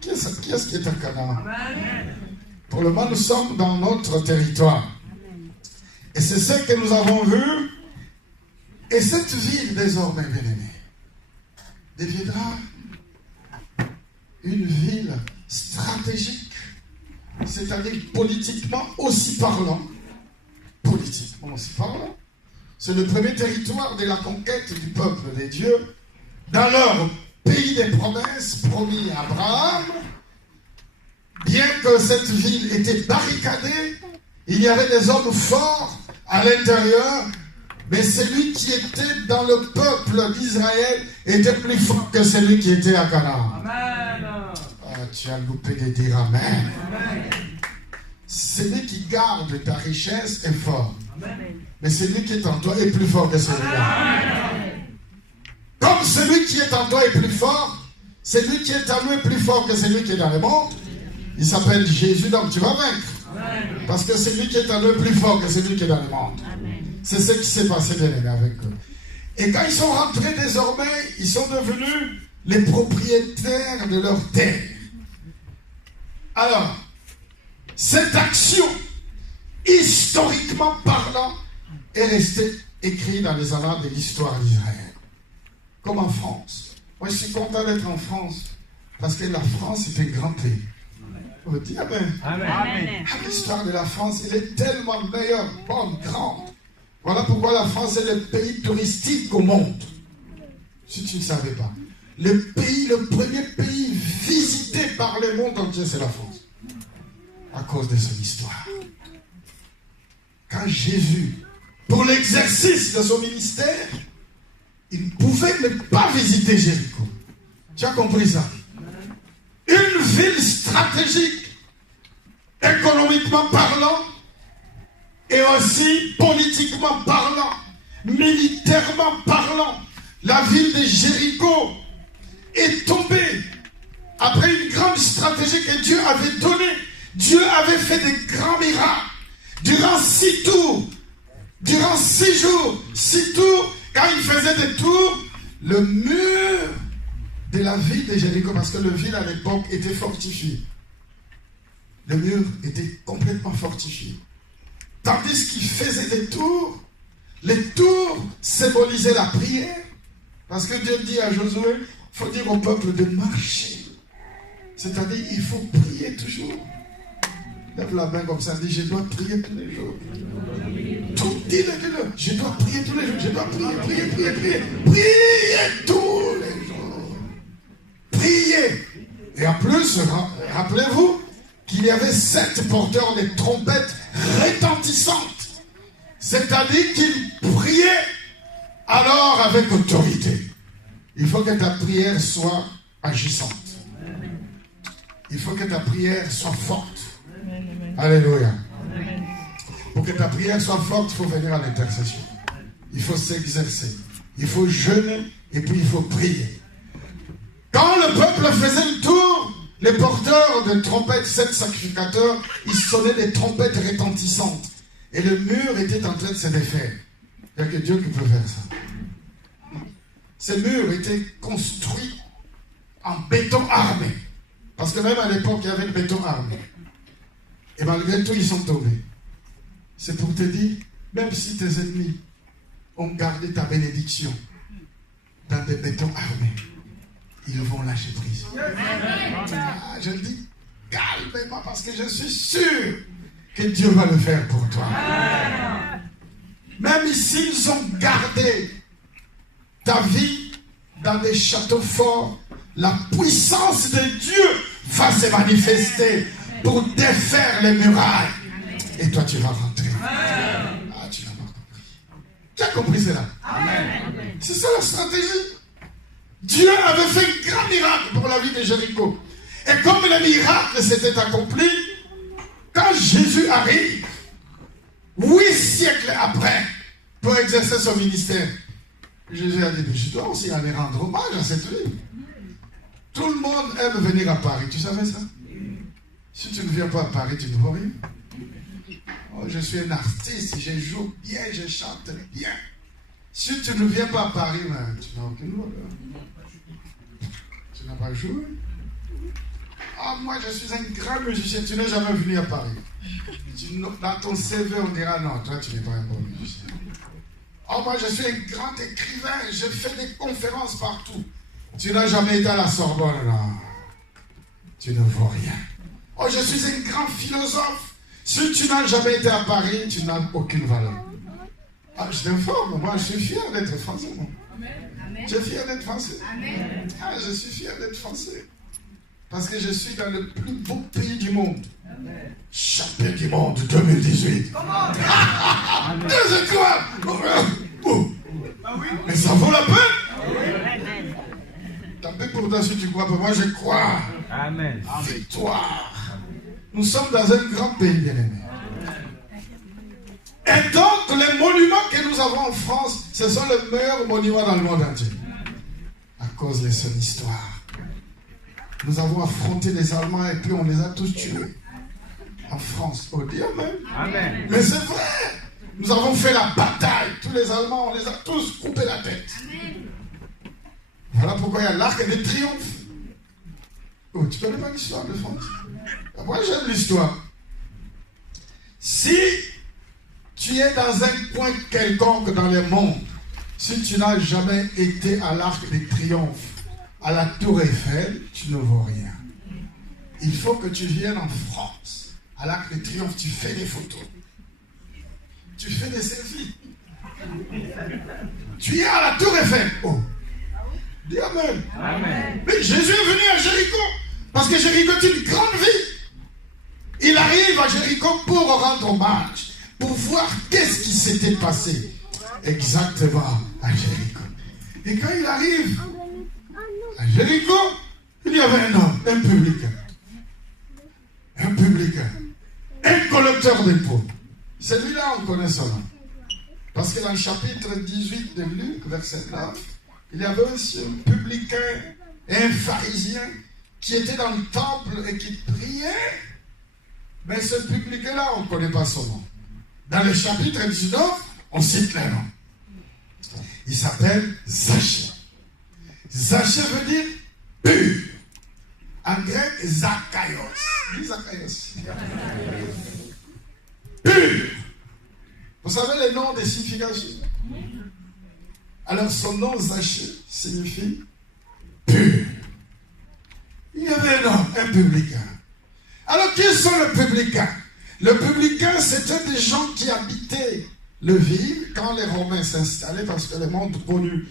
Qui est-ce qui est à Canaan? Amen. Pour le moment, nous sommes dans notre territoire. Et c'est ce que nous avons vu. Et cette ville, désormais, bien-aimée, deviendra une ville stratégique, c'est-à-dire politiquement aussi parlant. Politiquement aussi parlant. C'est le premier territoire de la conquête du peuple des dieux dans leur pays des promesses promis à Abraham. Bien que cette ville était barricadée, il y avait des hommes forts à l'intérieur, mais celui qui était dans le peuple d'Israël était plus fort que celui qui était à Canaan. Amen. Ah, tu as loupé de dire Amen. Amen. Celui qui garde ta richesse est fort. Amen. Mais celui qui est en toi est plus fort que celui-là. Comme celui qui est en toi est plus fort, celui qui est en nous est plus fort que celui qui est dans le monde. Il s'appelle Jésus, donc tu vas vaincre. Amen. Parce que celui qui est en nous est plus fort que celui qui est dans le monde. C'est ce qui s'est passé, bien aimé, avec eux. Et quand ils sont rentrés désormais, ils sont devenus les propriétaires de leur terre. Alors, cette action, historiquement parlant, est restée écrite dans les annales de l'histoire d'Israël. Comme en France. Moi, je suis content d'être en France, parce que la France est un grand pays. On me dit Amen. Amen. Ah, l'histoire de la France, elle est tellement meilleure, bonne, grande. Voilà pourquoi la France est le pays touristique au monde. Si tu ne savais pas. Le premier pays visité par le monde entier, c'est la France. À cause de son histoire. Quand Jésus, pour l'exercice de son ministère, il pouvait ne pas visiter Jéricho. Tu as compris ça? Une ville stratégique, économiquement parlant, et aussi politiquement parlant, militairement parlant. La ville de Jéricho est tombée après une grande stratégie que Dieu avait donnée. Dieu avait fait des grands miracles. Durant 6 tours, durant 6 jours, 6 tours, quand il faisait des tours, le mur de la ville de Jéricho, parce que le ville à l'époque était fortifié. Le mur était complètement fortifié. Tandis qu'il faisait des tours, les tours symbolisaient la prière. Parce que Dieu dit à Josué, il faut dire au peuple de marcher. C'est-à-dire, il faut prier toujours. Lève la main comme ça, dit, je dois prier tous les jours. Tout, dis-le, je dois prier tous les jours. Je dois prier. Prier tous les jours. Prier. Et en plus, rappelez-vous qu'il y avait 7 porteurs de trompettes retentissantes. C'est-à-dire qu'ils priaient alors avec autorité. Il faut que ta prière soit agissante. Il faut que ta prière soit forte. Alléluia. Pour que ta prière soit forte, il faut venir à l'intercession. Il faut s'exercer. Il faut jeûner et puis il faut prier. Quand le peuple faisait le tour, les porteurs de trompettes, 7 sacrificateurs, ils sonnaient des trompettes retentissantes. Et le mur était en train de se défaire. Il n'y a que Dieu qui peut faire ça. Ces murs étaient construits en béton armé. Parce que même à l'époque, il y avait le béton armé. Et malgré tout, ils sont tombés. C'est pour te dire, même si tes ennemis ont gardé ta bénédiction dans des bétons armés, ils vont lâcher prise. Ah, je le dis calmement parce que je suis sûr que Dieu va le faire pour toi. Même s'ils ont gardé ta vie dans des châteaux forts, la puissance de Dieu va se manifester pour défaire les murailles. Et toi, tu vas rentrer. Ah, tu n'as pas compris. Tu as compris cela? C'est ça la stratégie. Dieu avait fait un grand miracle pour la vie de Jéricho. Et comme le miracle s'était accompli, quand Jésus arrive, 8 siècles après, pour exercer son ministère, Jésus a dit, je dois aussi aller rendre hommage à cette ville. Tout le monde aime venir à Paris, tu savais ça? Si tu ne viens pas à Paris, tu ne vois rien. Oh, je suis un artiste, je joue bien, je chante bien. Si tu ne viens pas à Paris, tu n'as aucune valeur. Tu n'as pas joué. Ah, moi je suis un grand musicien, tu n'es jamais venu à Paris. Dans ton CV, on dira non, toi tu n'es pas un bon musicien. Oh, moi je suis un grand écrivain, je fais des conférences partout. Tu n'as jamais été à la Sorbonne, non. Tu ne vaux rien. Oh, je suis un grand philosophe. Si tu n'as jamais été à Paris, tu n'as aucune valeur. Ah, je t'informe, moi je suis fier d'être français. Je suis fier d'être français. Ah, je suis fier d'être français. Parce que je suis dans le plus beau pays du monde. Champion du monde 2018. 2 étoiles. Mais ça vaut la peine. Tant pis pour toi si tu crois pas. Moi je crois. Amen. Victoire. Nous sommes dans un grand pays, bien-aimé. Et donc, les monuments que nous avons en France, ce sont les meilleurs monuments dans le monde entier. À cause de son histoire. Nous avons affronté les Allemands et puis on les a tous tués. En France. Oh Dieu même. Amen. Mais c'est vrai. Nous avons fait la bataille. Tous les Allemands, on les a tous coupé la tête. Voilà pourquoi il y a l'arc de triomphe. Oh, tu connais pas l'histoire de France? Moi, j'aime l'histoire. Si tu es dans un coin quelconque dans le monde, si tu n'as jamais été à l'Arc de Triomphe, à la Tour Eiffel, tu ne vaux rien. Il faut que tu viennes en France. À l'Arc de Triomphe, tu fais des photos. Tu fais des selfies. Tu es à la Tour Eiffel. Oh. Dis Amen. Amen. Mais Jésus est venu à Jéricho. Parce que Jéricho est une grande ville. Il arrive à Jéricho pour rendre hommage, pour voir qu'est-ce qui s'était passé exactement à Jéricho. Et quand il arrive à Jéricho, il y avait un homme, un publicain. Un publicain. Un collecteur d'impôts. Celui-là, on connaît son nom. Parce que dans le chapitre 18 de Luc, verset 9, il y avait aussi un publicain et un pharisien qui était dans le temple et qui priait. Mais ce publicain-là, on ne connaît pas son nom. Dans le chapitre 19, on cite le nom. Il s'appelle Zachée. Zachée veut dire pur. En grec, Zachaios. Dis Zachaios. Pur. Vous savez les noms des significations? Alors son nom Zachée signifie pur. Il y avait un homme, un publicain. Alors, qui sont les publicains? Le publicain, c'était des gens qui habitaient le ville quand les Romains s'installaient, parce que le monde connu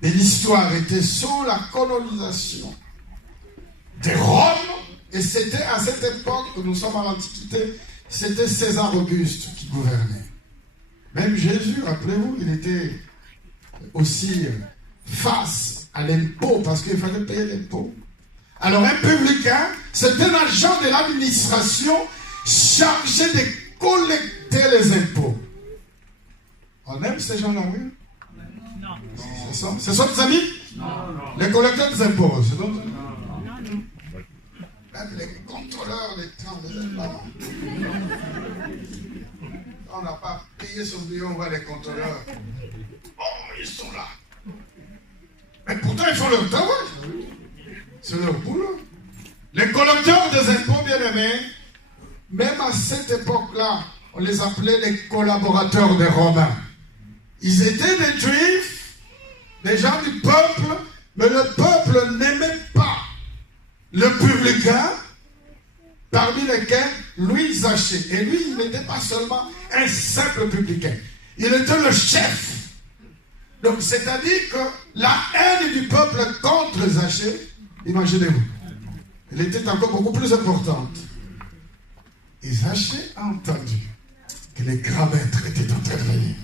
de l'histoire était sous la colonisation de Rome, et c'était à cette époque que nous sommes à l'Antiquité, c'était César Auguste qui gouvernait. Même Jésus, rappelez-vous, il était aussi face à l'impôt, parce qu'il fallait payer l'impôt. Alors un publicain, c'est un agent de l'administration chargé de collecter les impôts. On aime ces gens-là, oui? Non. Ce sont des amis? Non. Les collecteurs des impôts, c'est donc? Non. Même les contrôleurs des trains, les impôts. On n'a pas payé son billet, on voit les contrôleurs. Oh, ils sont là. Mais pourtant, ils font leur travail. C'est leur boulot. Les collecteurs des impôts, bien-aimés, même à cette époque-là, on les appelait les collaborateurs des Romains. Ils étaient des Juifs, des gens du peuple, mais le peuple n'aimait pas le publicain, parmi lesquels lui, Zachée. Et lui, il n'était pas seulement un simple publicain. Il était le chef Donc, c'est-à-dire que la haine du peuple contre Zachée, imaginez-vous, elle était encore beaucoup plus importante. Et Zachée a entendu que les grands maîtres étaient en train de venir.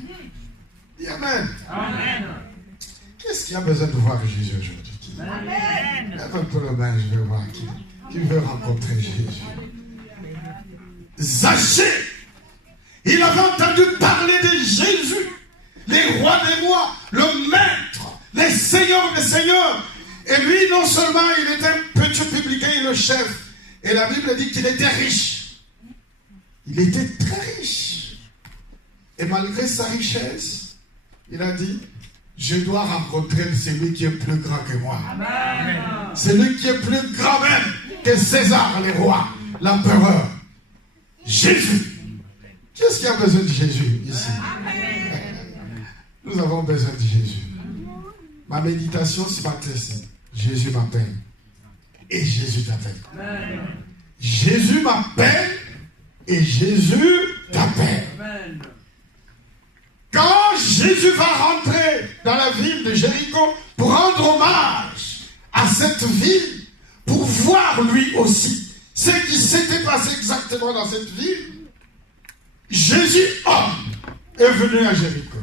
Dis Amen. Amen. Qu'est-ce qui a besoin de voir Jésus aujourd'hui? Amen. Lève un peu le main, je veux voir qui veut rencontrer Jésus. Zachée, il avait entendu parler de Jésus, les rois des rois, le maître, les seigneurs des seigneurs. Et lui, non seulement il était un petit publicain et le chef, et la Bible dit qu'il était riche. Il était très riche. Et malgré sa richesse, il a dit, je dois rencontrer celui qui est plus grand que moi. Amen. Celui qui est plus grand même que César, les rois, l'empereur. Jésus. Qu'est-ce qui a besoin de Jésus ici? Nous avons besoin de Jésus. Ma méditation ce matin, c'est Jésus m'appelle. Et Jésus t'appelle. Jésus m'appelle et Jésus t'appelle. Amen. Quand Jésus va rentrer dans la ville de Jéricho pour rendre hommage à cette ville, pour voir lui aussi ce qui s'était passé exactement dans cette ville, Jésus, homme, est venu à Jéricho.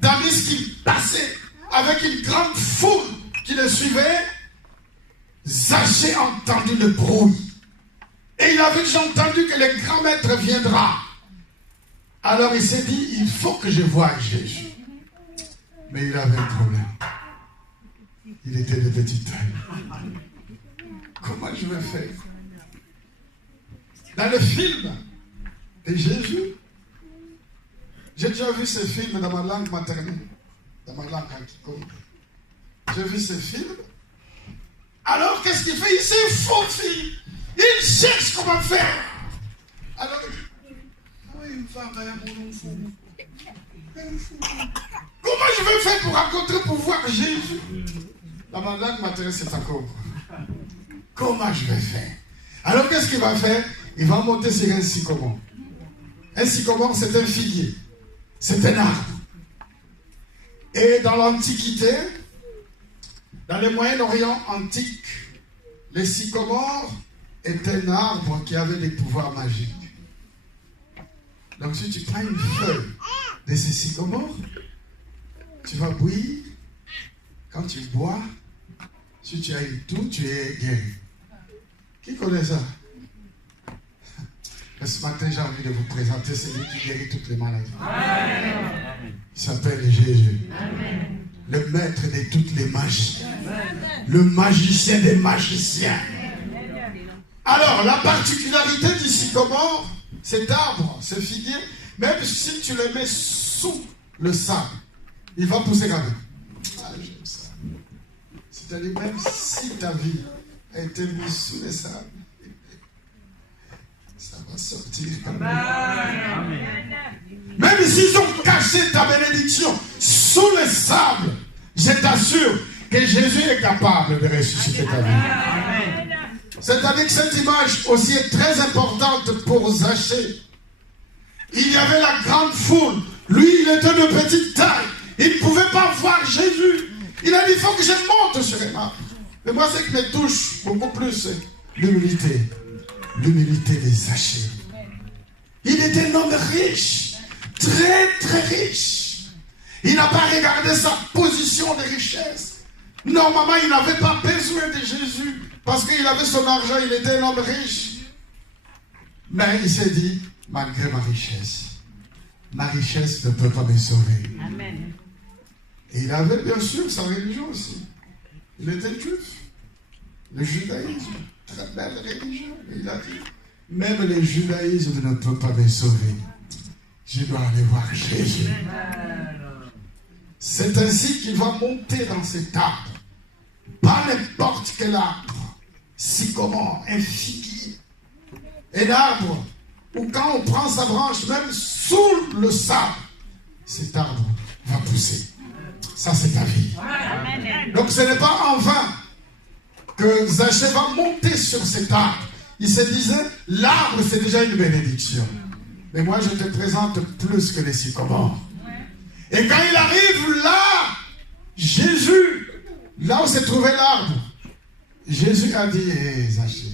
Tandis qu'il passait avec une grande foule qui le suivait, Zachée a entendu le bruit. Et il avait déjà entendu que le grand maître viendra. Alors il s'est dit, il faut que je voie Jésus. Mais il avait un problème. Il était de petite taille. Comment je vais faire? Dans le film de Jésus, j'ai déjà vu ce film dans ma langue maternelle, dans ma langue antique. J'ai vu ce film. Alors qu'est-ce qu'il fait? Il s'est faufile. Il cherche comment faire. Alors comment je vais faire pour rencontrer, pour voir Jésus? Dans ma langue maternelle, c'est encore. Comment je vais faire? Alors qu'est-ce qu'il va faire? Il va monter sur un sycomore. Un sycomore, c'est un figuier. C'est un arbre. Et dans l'Antiquité, dans le Moyen-Orient antique, le sycomore est un arbre qui avait des pouvoirs magiques. Donc si tu prends une feuille de ce sycomore, tu vas bouillir. Quand tu bois, si tu as une toux, tu es guéri. Qui connaît ça? Ce matin, j'ai envie de vous présenter celui qui guérit toutes les maladies. Amen. Il s'appelle Jésus. Amen. Le maître de toutes les magies. Amen. Le magicien des magiciens. Alors, la particularité du sycomore, cet arbre, ce figuier, même si tu le mets sous le sable, il va pousser quand même. Ah, j'aime ça. C'est-à-dire, même si ta vie a été mise sous le sable, ça va sortir comme Amen. Même s'ils ont caché ta bénédiction sous le sable, je t'assure que Jésus est capable de ressusciter ta vie. Amen. C'est-à-dire que cette image aussi est très importante pour Zachée. Il y avait la grande foule. Lui, il était de petite taille. Il ne pouvait pas voir Jésus. Il a dit, il faut que je monte sur un arbre. Mais moi, ce qui me touche beaucoup plus, c'est l'humilité. L'humilité des Zachée. Il était un homme riche. Très, très riche. Il n'a pas regardé sa position de richesse. Normalement, il n'avait pas besoin de Jésus. Parce qu'il avait son argent, il était un homme riche. Mais il s'est dit, malgré ma richesse ne peut pas me sauver. Amen. Et il avait bien sûr sa religion aussi. Il était juif. Le judaïsme, très belle religion. Il a dit, même le judaïsme ne peut pas me sauver. Je dois aller voir Jésus. C'est ainsi qu'il va monter dans cet arbre. Pas n'importe quel arbre. Sycomore, un figuier. Un arbre où quand on prend sa branche, même sous le sable, cet arbre va pousser. Ça, c'est ta vie. Amen. Donc ce n'est pas en vain que Zachée va monter sur cet arbre. Il se disait, l'arbre c'est déjà une bénédiction. Mais moi je te présente plus que les sycomores. Et quand il arrive là, Jésus, là où s'est trouvé l'arbre, Jésus a dit, Zachée,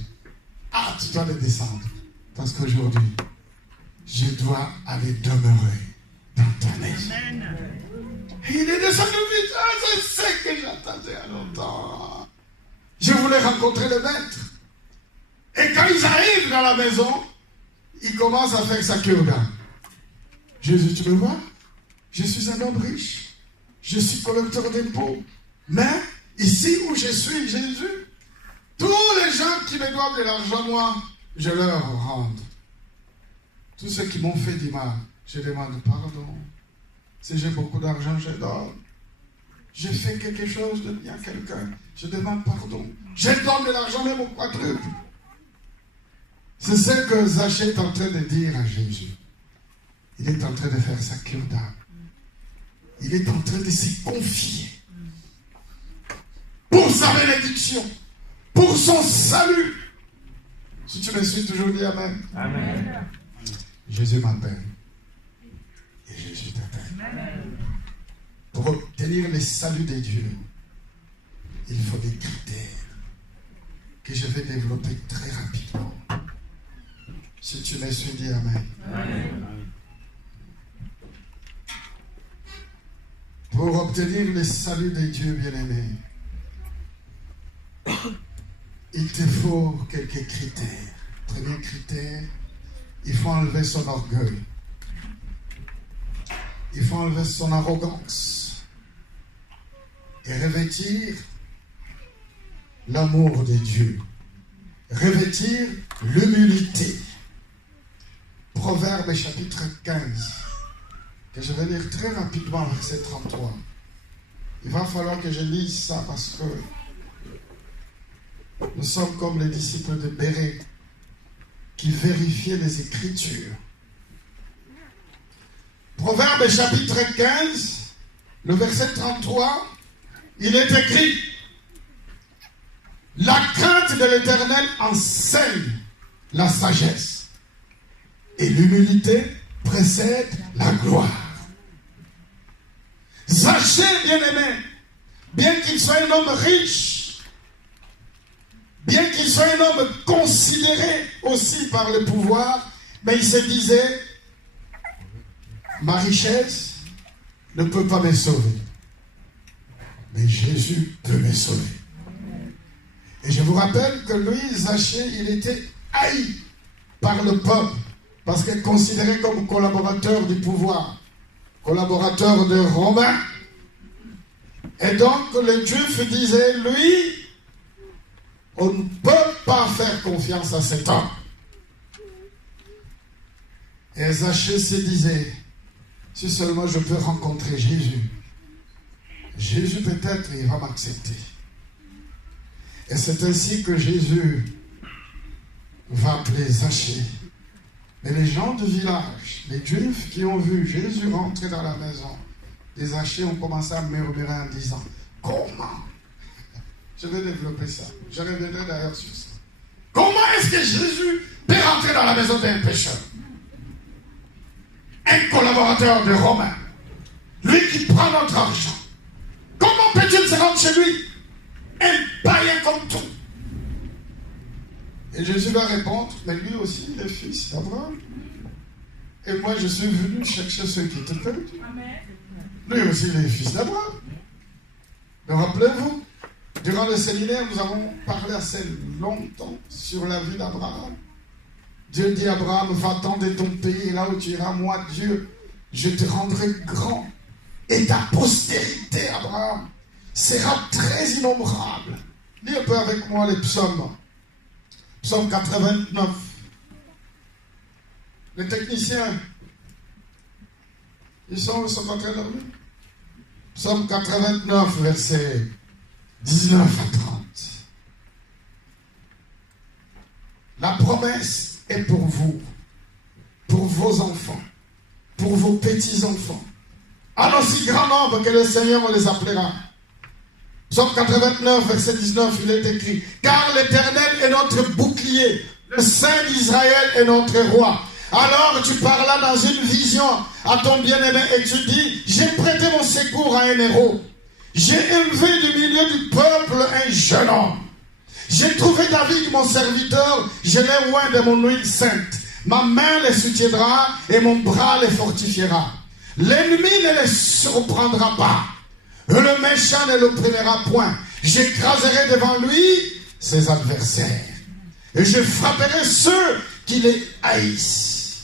tu dois le descendre. Parce qu'aujourd'hui, je dois aller demeurer dans ta maison. Et il est descendu vite. Je sais que j'attendais à longtemps. Je voulais rencontrer le maître. Et quand ils arrivent dans la maison, il commence à faire sa cure d'âme. Jésus, tu me vois? Je suis un homme riche. Je suis collecteur d'impôts. Mais ici où je suis, Jésus, tous les gens qui me doivent de l'argent, moi, je leur rends. Tous ceux qui m'ont fait du mal, je demande pardon. Si j'ai beaucoup d'argent, je donne. J'ai fait quelque chose de bien à quelqu'un, je demande pardon. Je donne de l'argent même au quadruple. C'est ce que Zachée est en train de dire à Jésus. Il est en train de faire sa cure d'âme. Il est en train de se confier pour sa bénédiction, pour son salut. Si tu me suis toujours, dit Amen. Amen. Jésus m'appelle et Jésus t'appelle. Pour obtenir le salut de Dieu, il faut des critères que je vais développer très rapidement. Si tu me suis, dit Amen. Amen. Pour obtenir le salut de Dieu, bien-aimé, il te faut quelques critères. Premier critère, il faut enlever son orgueil. Il faut enlever son arrogance. Et revêtir l'amour de Dieu. Revêtir l'humilité. Proverbe chapitre 15. Que je vais lire très rapidement, verset 33. Il va falloir que je lise ça parce que nous sommes comme les disciples de Béret qui vérifiaient les Écritures. Proverbe chapitre 15, le verset 33, il est écrit: la crainte de l'Éternel enseigne la sagesse et l'humilité précède la gloire. Zachée, bien-aimé, bien qu'il soit un homme riche, bien qu'il soit un homme considéré aussi par le pouvoir, mais il se disait, ma richesse ne peut pas me sauver, mais Jésus peut me sauver. Et je vous rappelle que lui, Zachée, il était haï par le peuple, parce qu'il est considéré comme collaborateur du pouvoir, collaborateur de Romains. Et donc les Juifs disaient, lui, on ne peut pas faire confiance à cet homme. Et Zachée se disait, si seulement je peux rencontrer Jésus, Jésus peut-être il va m'accepter. Et c'est ainsi que Jésus va appeler Zachée. Mais les gens du village, les Juifs qui ont vu Jésus rentrer dans la maison, les Zachée ont commencé à murmurer en disant, comment? Je vais développer ça. Je reviendrai d'ailleurs sur ça. Comment est-ce que Jésus peut rentrer dans la maison d'un pécheur? Un collaborateur de Romain. Lui qui prend notre argent. Comment peut-il se rendre chez lui? Un païen comme tout. Et Jésus va répondre, mais lui aussi, il est fils d'Abraham. Et moi, je suis venu chercher ceux qui étaient perdus. Lui aussi, il est fils d'Abraham. Mais rappelez-vous, durant le séminaire, nous avons parlé assez longtemps sur la vie d'Abraham. Dieu dit à Abraham, va-t'en de ton pays, et là où tu iras, moi, Dieu, je te rendrai grand. Et ta postérité, Abraham, sera très innombrable. Lis un peu avec moi les psaumes. Psaume 89. Les techniciens, ils sont en train de dormir. Psaume 89, versets 19 à 30. La promesse est pour vous, pour vos enfants, pour vos petits-enfants, en aussi grand nombre que le Seigneur les appellera. Psaume 89, verset 19, il est écrit, car l'Éternel est notre bouclier, le Saint d'Israël est notre roi. Alors tu parlas dans une vision à ton bien-aimé et tu dis, j'ai prêté mon secours à un héros. J'ai élevé du milieu du peuple un jeune homme. J'ai trouvé David, mon serviteur, je l'ai oint de mon huile sainte. Ma main les soutiendra et mon bras les fortifiera. L'ennemi ne les surprendra pas. Et le méchant ne l'opprimera point. J'écraserai devant lui ses adversaires. Et je frapperai ceux qui les haïssent.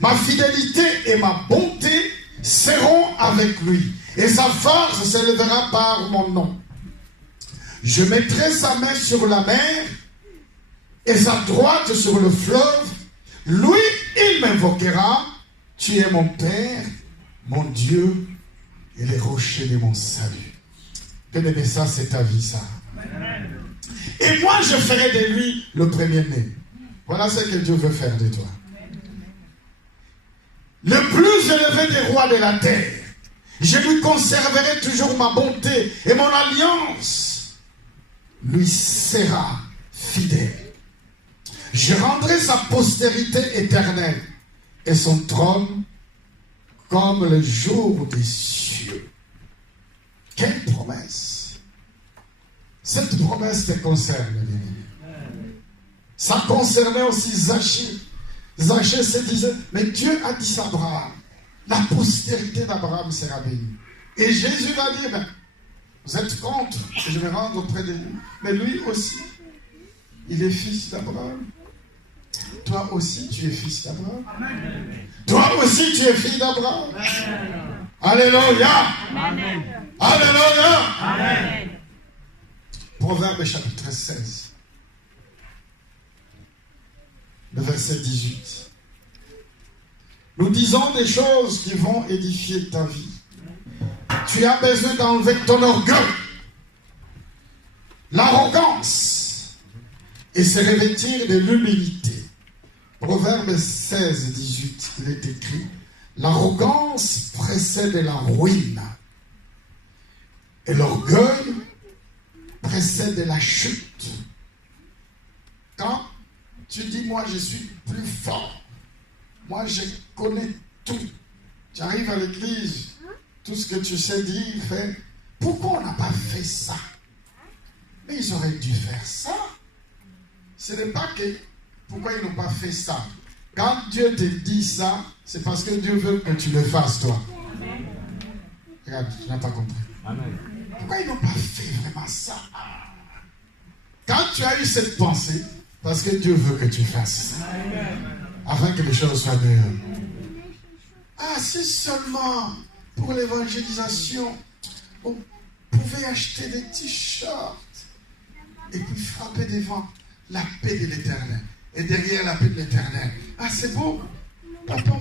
Ma fidélité et ma bonté seront avec lui. Et sa force s'élèvera par mon nom. Je mettrai sa main sur la mer et sa droite sur le fleuve. Lui, il m'invoquera. Tu es mon Père, mon Dieu et les rochers de mon salut. Bien-aimé, ça, c'est ta vie, ça. Et moi, je ferai de lui le premier-né. Voilà ce que Dieu veut faire de toi. Le plus élevé des rois de la terre. Je lui conserverai toujours ma bonté et mon alliance lui sera fidèle. Je rendrai sa postérité éternelle et son trône comme le jour des cieux. Quelle promesse! Cette promesse te concerne, bien-aimé. Ça concernait aussi Zachée. Zachée se disait, mais Dieu a dit à Abraham, la postérité d'Abraham sera bénie. Et Jésus va dire, ben, vous êtes contre, et je vais rendre auprès de lui. Mais lui aussi, il est fils d'Abraham. Toi aussi, tu es fils d'Abraham. Toi aussi, tu es fille d'Abraham. Alléluia. Amen. Alléluia. Amen. Proverbe chapitre 16. Le verset 18. Nous disons des choses qui vont édifier ta vie. Tu as besoin d'enlever ton orgueil, l'arrogance et se revêtir de l'humilité. Proverbe 16, 18, il est écrit, l'arrogance précède la ruine et l'orgueil précède la chute. Quand tu dis, moi je suis plus fort, moi je connais tout, tu arrives à l'église, tout ce que tu sais dire, faire, pourquoi on n'a pas fait ça? Mais ils auraient dû faire ça. Ce n'est pas que, pourquoi ils n'ont pas fait ça? Quand Dieu te dit ça, c'est parce que Dieu veut que tu le fasses, toi. Regarde, tu n'as pas compris. Amen. Pourquoi ils n'ont pas fait vraiment ça? Quand tu as eu cette pensée, parce que Dieu veut que tu fasses ça, afin que les choses soient meilleures. Ah, si seulement pour l'évangélisation, on pouvait acheter des t-shirts et puis frapper devant la paix de l'Éternel. Et derrière la paix de l'Éternel. Ah, c'est beau. Papa,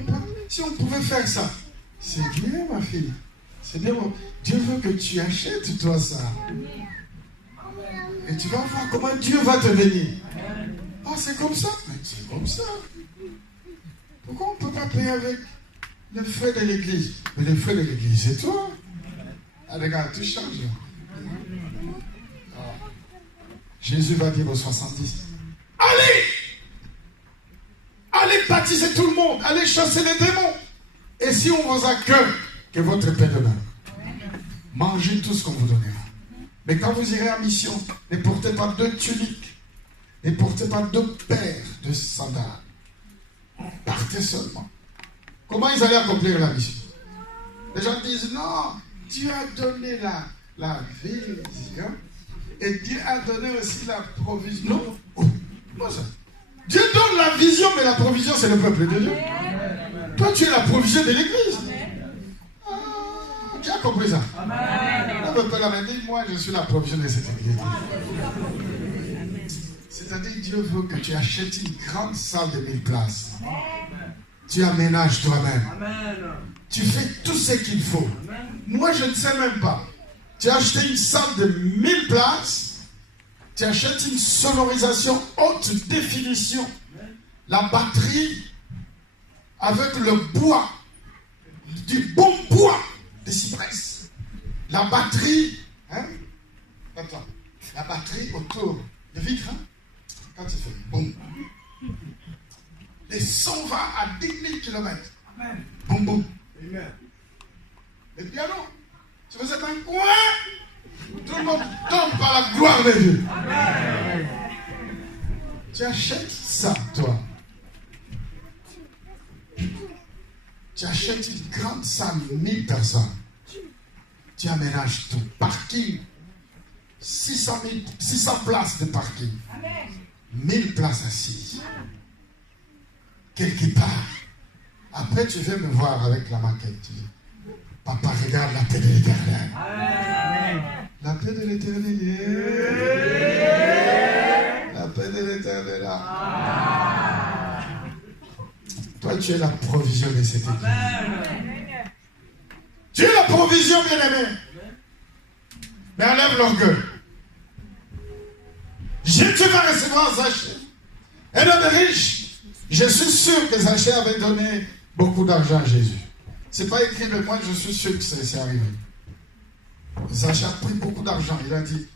si on pouvait faire ça, c'est bien, ma fille. C'est bien. Dieu veut que tu achètes, toi, ça. Et tu vas voir comment Dieu va te bénir. Ah, c'est comme ça. Mais c'est comme ça. Pourquoi on ne peut pas payer avec les frais de l'église? Mais les frais de l'église, c'est toi. Ah, regarde, tout change. Ah. Jésus va dire aux 70, allez! Allez baptiser tout le monde, allez chasser les démons. Et si on vous accueille, que votre paix demeure. Mangez tout ce qu'on vous donnera. Mais quand vous irez en mission, ne portez pas 2 tuniques, ne portez pas 2 paires de sandales. Partez seulement. Comment ils allaient accomplir la mission? Les gens disent, non, Dieu a donné la vision et Dieu a donné aussi la provision. Non, comment ça? Dieu donne la vision, mais la provision, c'est le peuple de Dieu. Toi, tu es la provision de l'église. Ah, tu as compris ça? Le peuple a dit, moi, je suis la provision de cette église. C'est-à-dire, Dieu veut que tu achètes une grande salle de 1000 places. Tu aménages toi-même. Tu fais tout ce qu'il faut. Moi, je ne sais même pas. Tu as acheté une salle de 1000 places. Tu achètes une sonorisation haute définition. La batterie avec le bois, du bon bois de cyprès. La batterie, hein? Attends, la batterie autour de vitre, hein? Quand tu fais boum. Les sons va à 10 000 km. Boum boum. Le piano, Si vous êtes un coin, tout le monde tombe par la gloire de Dieu. Tu achètes ça, toi. Tu achètes une grande salle, 1000 personnes. Tu aménages tout. Parking. 600 places de parking. 1000 places assises. Quelque part. Après, tu viens me voir avec la maquette. Tu dis, papa, regarde la paix de l'Éternel. La paix de l'Éternel. La paix de l'Éternel. Toi, tu es la provision de cette église. Tu es la provision, bien-aimé. Mais enlève l'orgueil. Tu vas recevoir Zachée. Un homme riche. Je suis sûr que Zachée avait donné beaucoup d'argent à Jésus. Ce n'est pas écrit, mais moi je suis sûr que c'est arrivé. Zachée a pris beaucoup d'argent. Il a dit,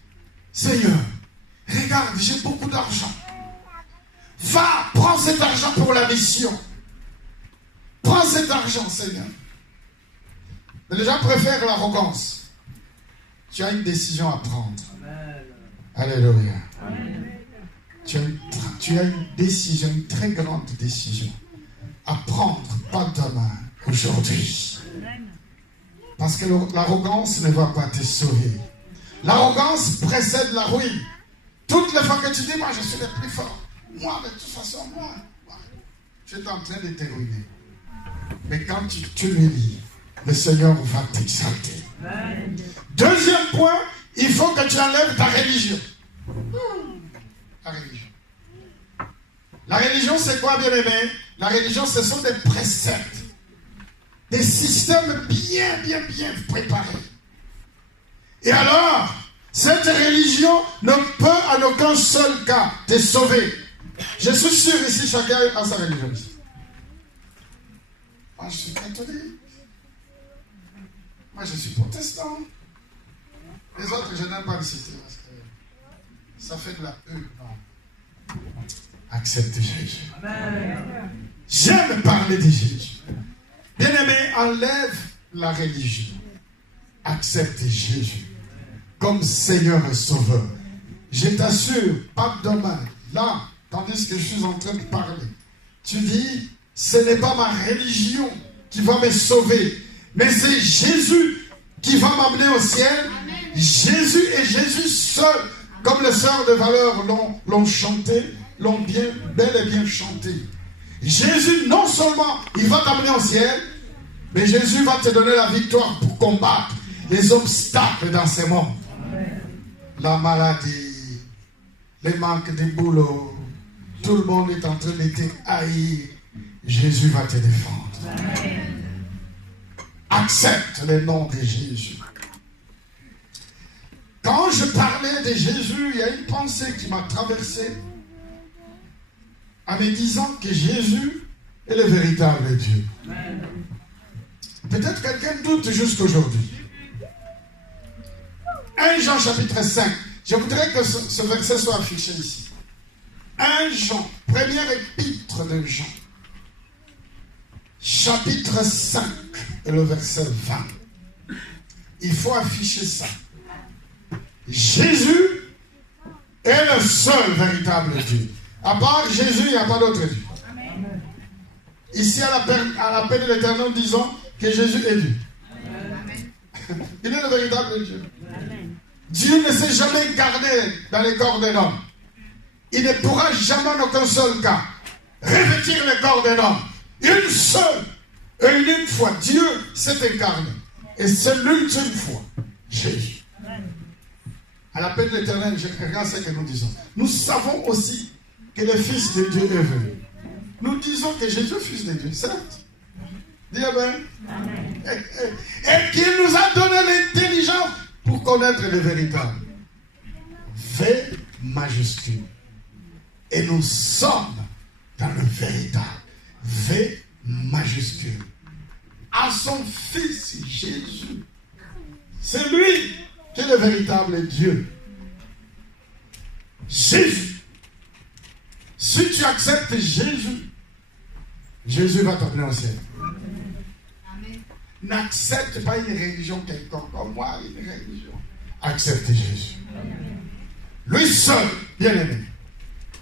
Seigneur, regarde, j'ai beaucoup d'argent. Va, prends cet argent pour la mission. Prends cet argent, Seigneur. Mais les gens préfèrent l'arrogance. Tu as une décision à prendre. Alléluia. Tu as une décision, une très grande décision à prendre, pas demain, aujourd'hui. Parce que l'arrogance ne va pas te sauver. L'arrogance précède la ruine. Toutes les fois que tu dis, moi je suis le plus fort. Moi, de toute façon, moi. Je suis en train de te ruiner. Mais quand tu lui dis, le Seigneur va t'exalter. Deuxième point, il faut que tu enlèves ta religion. La religion. La religion, c'est quoi, bien-aimé? La religion, ce sont des préceptes, des systèmes bien préparés. Et alors, cette religion ne peut en aucun seul cas te sauver. Je suis sûr ici, chacun a sa religion. Moi, je suis catholique. Moi, je suis protestant. Les autres, je n'aime pas le citer parce que ça fait de la non. Accepte Jésus. J'aime parler de Jésus. Bien-aimé, enlève la religion. Accepte Jésus comme Seigneur et Sauveur. Je t'assure, pas demain, là, tandis que je suis en train de parler, tu dis, ce n'est pas ma religion qui va me sauver, mais c'est Jésus qui va m'amener au ciel. Jésus et Jésus seul, comme les sœurs de valeur l'ont chanté, l'ont bel et bien chanté. Jésus, non seulement il va t'amener au ciel, mais Jésus va te donner la victoire pour combattre les obstacles dans ce monde. La maladie, les manques de boulot, tout le monde est en train de te haïr. Jésus va te défendre. Accepte le nom de Jésus. Quand je parlais de Jésus, il y a une pensée qui m'a traversé en me disant que Jésus est le véritable Dieu. Peut-être quelqu'un doute jusqu'aujourd'hui. 1 Jean chapitre 5. Je voudrais que ce verset soit affiché ici. 1 Jean, première épître de Jean. Chapitre 5 et le verset 20. Il faut afficher ça. Jésus est le seul véritable Dieu. À part Jésus, il n'y a pas d'autre Dieu. Amen. Ici, à la paix de l'Éternel, disons que Jésus est Dieu. Amen. Il est le véritable Dieu. Amen. Dieu ne s'est jamais incarné dans le corps d'un homme. Il ne pourra jamais en aucun seul cas revêtir le corps d'un homme. Une seule et unique fois, Dieu s'est incarné. Et c'est l'ultime fois, Jésus. À la paix de l'Éternel, je regarde ce que nous disons. Nous savons aussi que le Fils de Dieu est venu. Nous disons que Jésus est Fils de Dieu, certes. Dis Amen. Et qu'il nous a donné l'intelligence pour connaître le véritable. V majuscule. Et nous sommes dans le véritable. V majuscule. À son Fils Jésus. C'est lui qui est le véritable Dieu. Jésus. Si tu acceptes Jésus, Jésus va t'amener au ciel. Amen. n'accepte pas une religion quelconque, comme moi, une religion. Accepte Jésus. Lui seul, bien-aimé,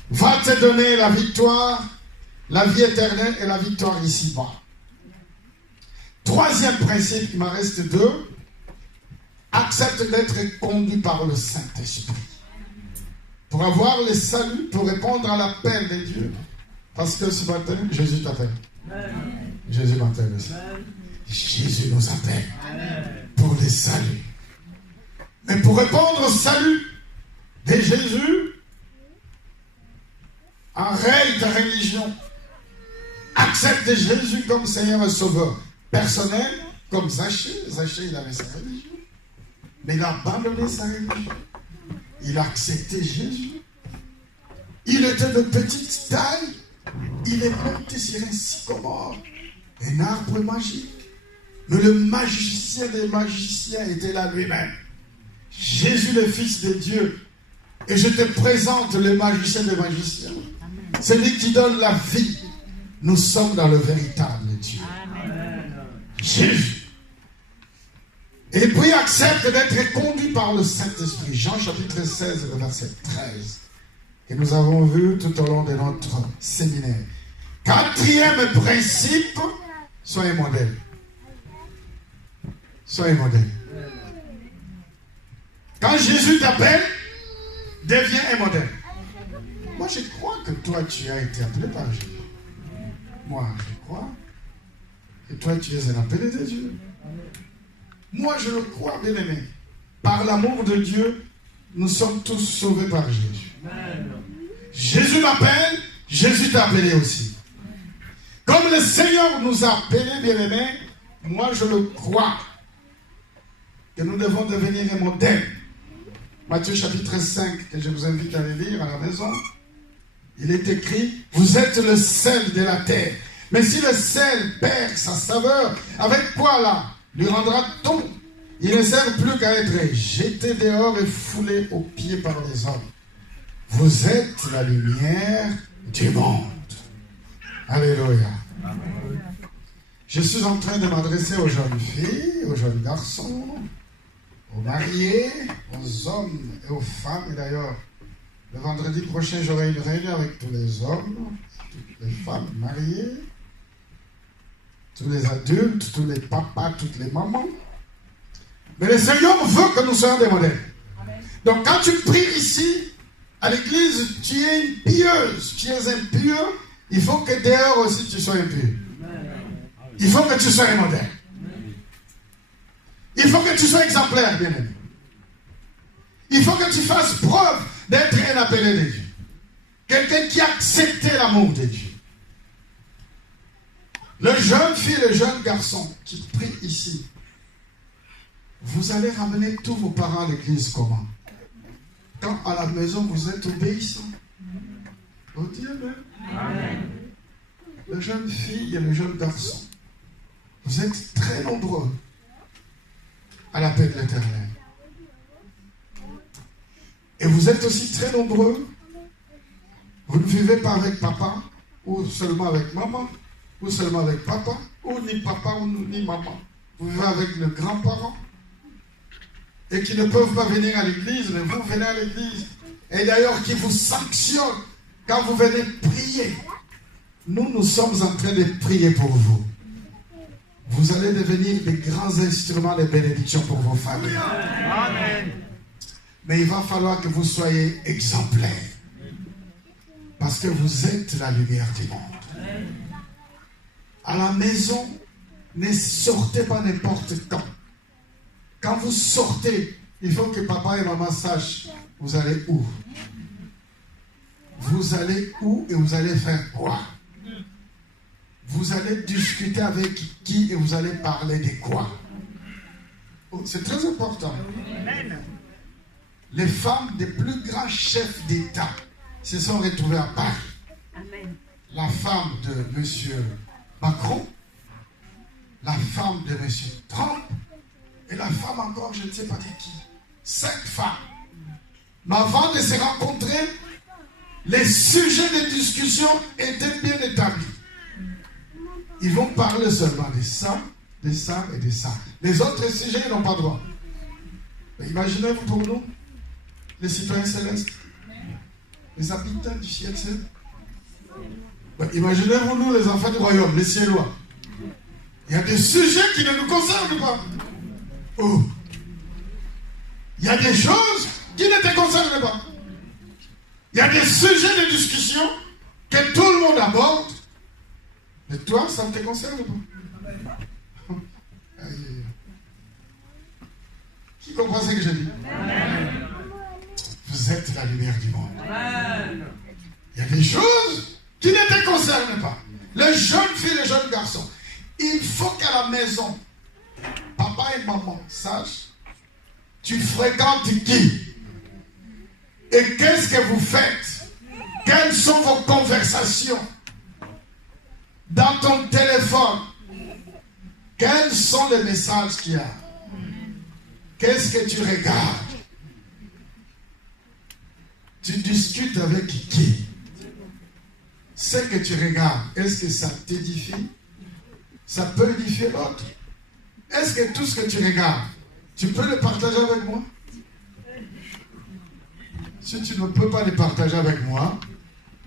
va te donner la victoire, la vie éternelle et la victoire ici-bas. Troisième principe, il m'en reste 2. Accepte d'être conduit par le Saint-Esprit. Pour avoir le salut, pour répondre à l'appel de Dieu. Parce que ce matin, Jésus t'appelle. Jésus m'appelle aussi. Jésus nous appelle pour le salut. Mais pour répondre au salut de Jésus, arrête ta religion. Accepte Jésus comme Seigneur et Sauveur. Personnel, comme Zachée. Zachée, il avait sa religion. Mais il a abandonné sa religion. Il a accepté Jésus. Il était de petite taille. Il est monté sur un sycomore, un arbre magique. Mais le magicien des magiciens était là lui-même. Jésus, le Fils de Dieu. Et je te présente le magicien des magiciens. C'est lui qui donne la vie. Nous sommes dans le véritable Dieu. Jésus. Et puis accepte d'être conduit par le Saint-Esprit. Jean chapitre 16, le verset 13. Que nous avons vu tout au long de notre séminaire. 4e principe, soyez modèle. Soyez modèle. Quand Jésus t'appelle, deviens un modèle. Moi, je crois que toi, tu as été appelé par Jésus. Moi, je crois que toi, tu es un appelé de Dieu. Moi, je le crois, bien aimé. Par l'amour de Dieu, nous sommes tous sauvés par Jésus. Jésus m'appelle, Jésus t'a appelé aussi. Comme le Seigneur nous a appelés, bien aimé, moi, je le crois. Que nous devons devenir un modèle. Matthieu chapitre 5, que je vous invite à le lire à la maison. Il est écrit, vous êtes le sel de la terre. Mais si le sel perd sa saveur, avec quoi là lui rendra-t-on? Il ne sert plus qu'à être jeté dehors et foulé aux pieds par les hommes. Vous êtes la lumière du monde. Alléluia. Je suis en train de m'adresser aux jeunes filles, aux jeunes garçons, aux mariés, aux hommes et aux femmes. Et d'ailleurs, le vendredi prochain, j'aurai une réunion avec tous les hommes, toutes les femmes mariées, tous les adultes, tous les papas, toutes les mamans. Mais le Seigneur veut que nous soyons des modèles. Donc quand tu pries ici, à l'église, tu es une pieuse, tu es un pieux, il faut que dehors aussi tu sois un pieux. Il faut que tu sois un modèle. Il faut que tu sois exemplaire, bien aimé. Il faut que tu fasses preuve d'être un appelé de Dieu. Quelqu'un qui a accepté l'amour de Dieu. Le jeune fille, le jeune garçon qui prie ici, vous allez ramener tous vos parents à l'église comment? Quand à la maison vous êtes obéissants. Au Dieu même. Amen. Le jeune fille et le jeune garçon, vous êtes très nombreux à l'appel de l'Éternel. Et vous êtes aussi très nombreux. Vous ne vivez pas avec papa, ou seulement avec maman, ou seulement avec papa, ou ni papa, ou ni maman. Vous vivez avec le grand-parent. Et qui ne peuvent pas venir à l'église, mais vous venez à l'église. Et d'ailleurs, qui vous sanctionne quand vous venez prier. Nous sommes en train de prier pour vous. Vous allez devenir des grands instruments de bénédiction pour vos familles. Amen. Mais il va falloir que vous soyez exemplaires. Parce que vous êtes la lumière du monde. À la maison, ne sortez pas n'importe quand. Quand vous sortez, il faut que papa et maman sachent vous allez où. Vous allez où et vous allez faire quoi. Vous allez discuter avec qui et vous allez parler de quoi. C'est très important. Les femmes des plus grands chefs d'État se sont retrouvées à Paris. La femme de M. Macron, la femme de M. Trump, et la femme encore, je ne sais pas de qui. 5 femmes. Mais avant de se rencontrer, les sujets de discussion étaient bien établis. Ils vont parler seulement de ça, des ça et des ça. Les autres sujets n'ont pas droit. Mais imaginez-vous pour nous, les citoyens célestes, les habitants du ciel céleste. Imaginez-vous nous, les enfants du royaume, les ciélois. Il y a des sujets qui ne nous concernent pas. Oh. Il y a des choses qui ne te concernent pas. Il y a des sujets de discussion que tout le monde aborde. Mais toi, ça ne te concerne pas. Qui comprend ce que je dis? Vous êtes la lumière du monde. Il y a des choses qui ne te concernent pas. Les jeunes filles, les jeunes garçons. Il faut qu'à la maison, papa et maman sachent, tu fréquentes qui? Et qu'est-ce que vous faites? Quelles sont vos conversations? Dans ton téléphone, quels sont les messages qu'il y a? Qu'est-ce que tu regardes? Tu discutes avec qui? Ce que tu regardes, est-ce que ça t'édifie? Ça peut édifier l'autre? Est-ce que tout ce que tu regardes, tu peux le partager avec moi? Si tu ne peux pas le partager avec moi,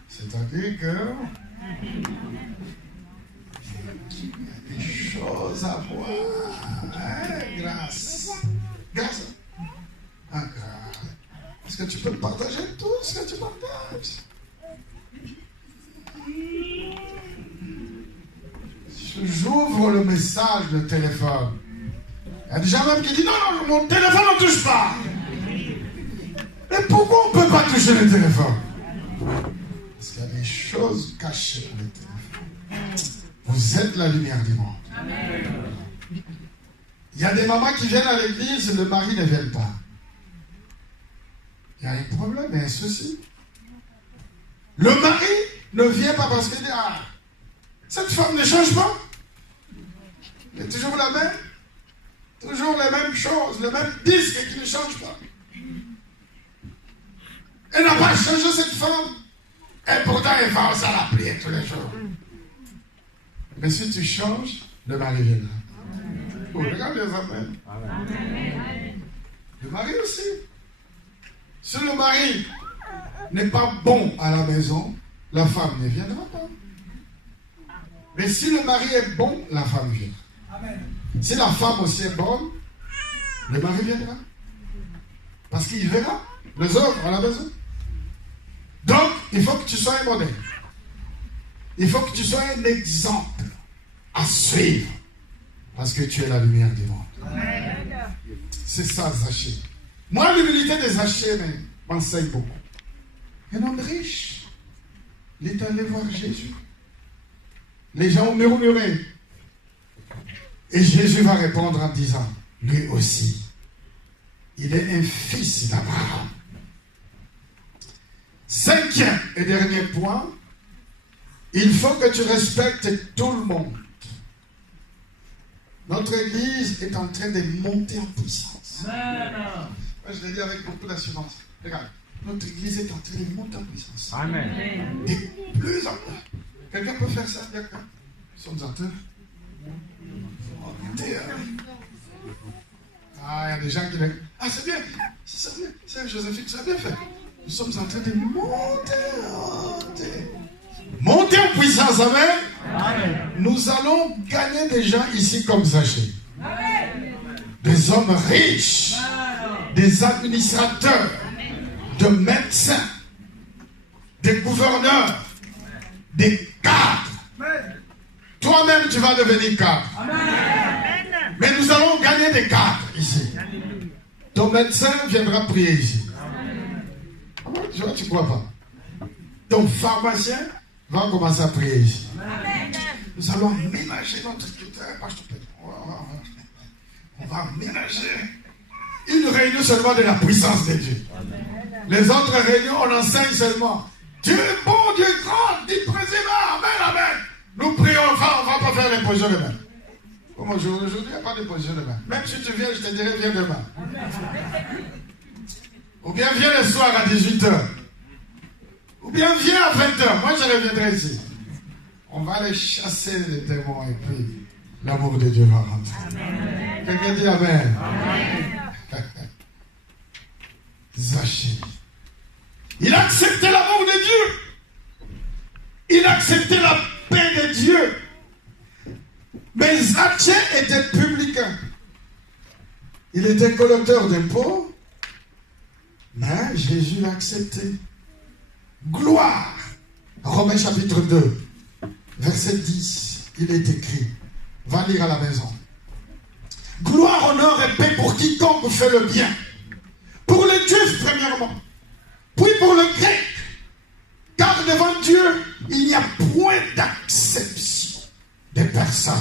c'est-à-dire que il y a des choses à voir. Grâce. Grâce. Ah, grâce. Est-ce que tu peux partager tout ce que tu partages? J'ouvre le message de téléphone. Il y a des gens même qui disent non, mon téléphone ne touche pas. Mais pourquoi on ne peut pas toucher le téléphone? Parce qu'il y a des choses cachées dans le téléphone. Vous êtes la lumière du monde. Amen. Il y a des mamans qui viennent à l'église, le mari ne vient pas. Il y a un problème, il y a un souci. Le mari ne vient pas parce qu'il dit ah, cette femme ne change pas. Il est toujours la même. Toujours les mêmes choses, les mêmes disques qui ne changent pas. Elle n'a pas changé cette femme. Et pourtant, elle va aussi à la prière tous les jours. Mais si tu changes, le mari viendra. Oh, regarde les amens. Le mari aussi. Si le mari n'est pas bon à la maison, la femme ne viendra pas. Mais si le mari est bon, la femme viendra. Si la femme aussi est bonne, le mari viendra. Parce qu'il verra les œuvres à la maison. Donc, il faut que tu sois un modèle. Il faut que tu sois un exemple à suivre. Parce que tu es la lumière du monde. C'est ça, Zachée. Moi, l'humilité de Zachée m'enseigne beaucoup. Un homme riche, il est allé voir Jésus. Les gens ont murmuré. Et Jésus va répondre en disant, lui aussi, il est un fils d'Abraham. 5e et dernier point, il faut que tu respectes tout le monde. Notre église est en train de monter en puissance. Moi, je le dis avec beaucoup d'assurance. Regarde, notre église est en train de monter en puissance. Amen. De plus en plus. Quelqu'un peut faire ça, d'accord? Nous sommes en train. Ah, il y a des gens qui disent ah, c'est bien, c'est bien, c'est Joséphine, ça a bien fait. Nous sommes en train de monter en puissance, amen. Amen. Nous allons gagner des gens ici comme Zachée. Des hommes riches, des administrateurs, de médecins, des gouverneurs, des cadres. Toi-même, tu vas devenir cadre. Mais nous allons gagner des cadres ici. Ton médecin viendra prier ici. Tu vois, tu ne crois pas. Ton pharmacien va commencer à prier ici. Nous allons aménager notre culture. On va aménager une réunion seulement de la puissance de Dieu. Les autres réunions, on enseigne seulement. Dieu est bon, Dieu est grand, dit président, amen, amen. Nous prions, on ne va pas faire les positions de main. Aujourd'hui, il n'y a pas de position de main. Même si tu viens, je te dirai, viens demain. Ou bien viens le soir à 18h. Ou bien viens à 20h. Moi, je reviendrai ici. On va aller chasser les démons et puis l'amour de Dieu va rentrer. Quelqu'un dit Amen. Zachée. Il a accepté l'amour de Dieu. Il a accepté la paix de Dieu. Mais Zachée était publicain. Il était collecteur d'impôts. Mais Jésus l'a accepté. Gloire. Romains chapitre 2, verset 10. Il est écrit. Va lire à la maison. Gloire, honneur et paix pour quiconque fait le bien. Pour les Juifs, premièrement. Puis pour le grec. Car devant Dieu, il n'y a point d'acception des personnes.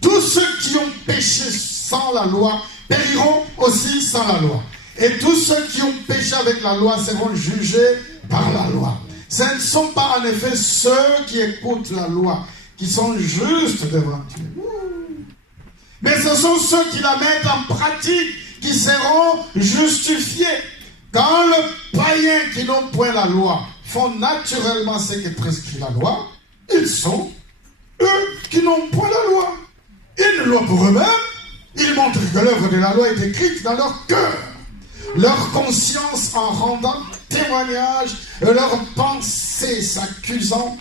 Tous ceux qui ont péché sans la loi périront aussi sans la loi. Et tous ceux qui ont péché avec la loi seront jugés par la loi. Ce ne sont pas en effet ceux qui écoutent la loi qui sont justes devant Dieu. Mais ce sont ceux qui la mettent en pratique qui seront justifiés. Quand le païen qui n'ont point la loi font naturellement ce que prescrit la loi, ils sont eux qui n'ont point la loi. Ils ne loi pour eux-mêmes, ils montrent que l'œuvre de la loi est écrite dans leur cœur. Leur conscience en rendant témoignage et leur pensée s'accusant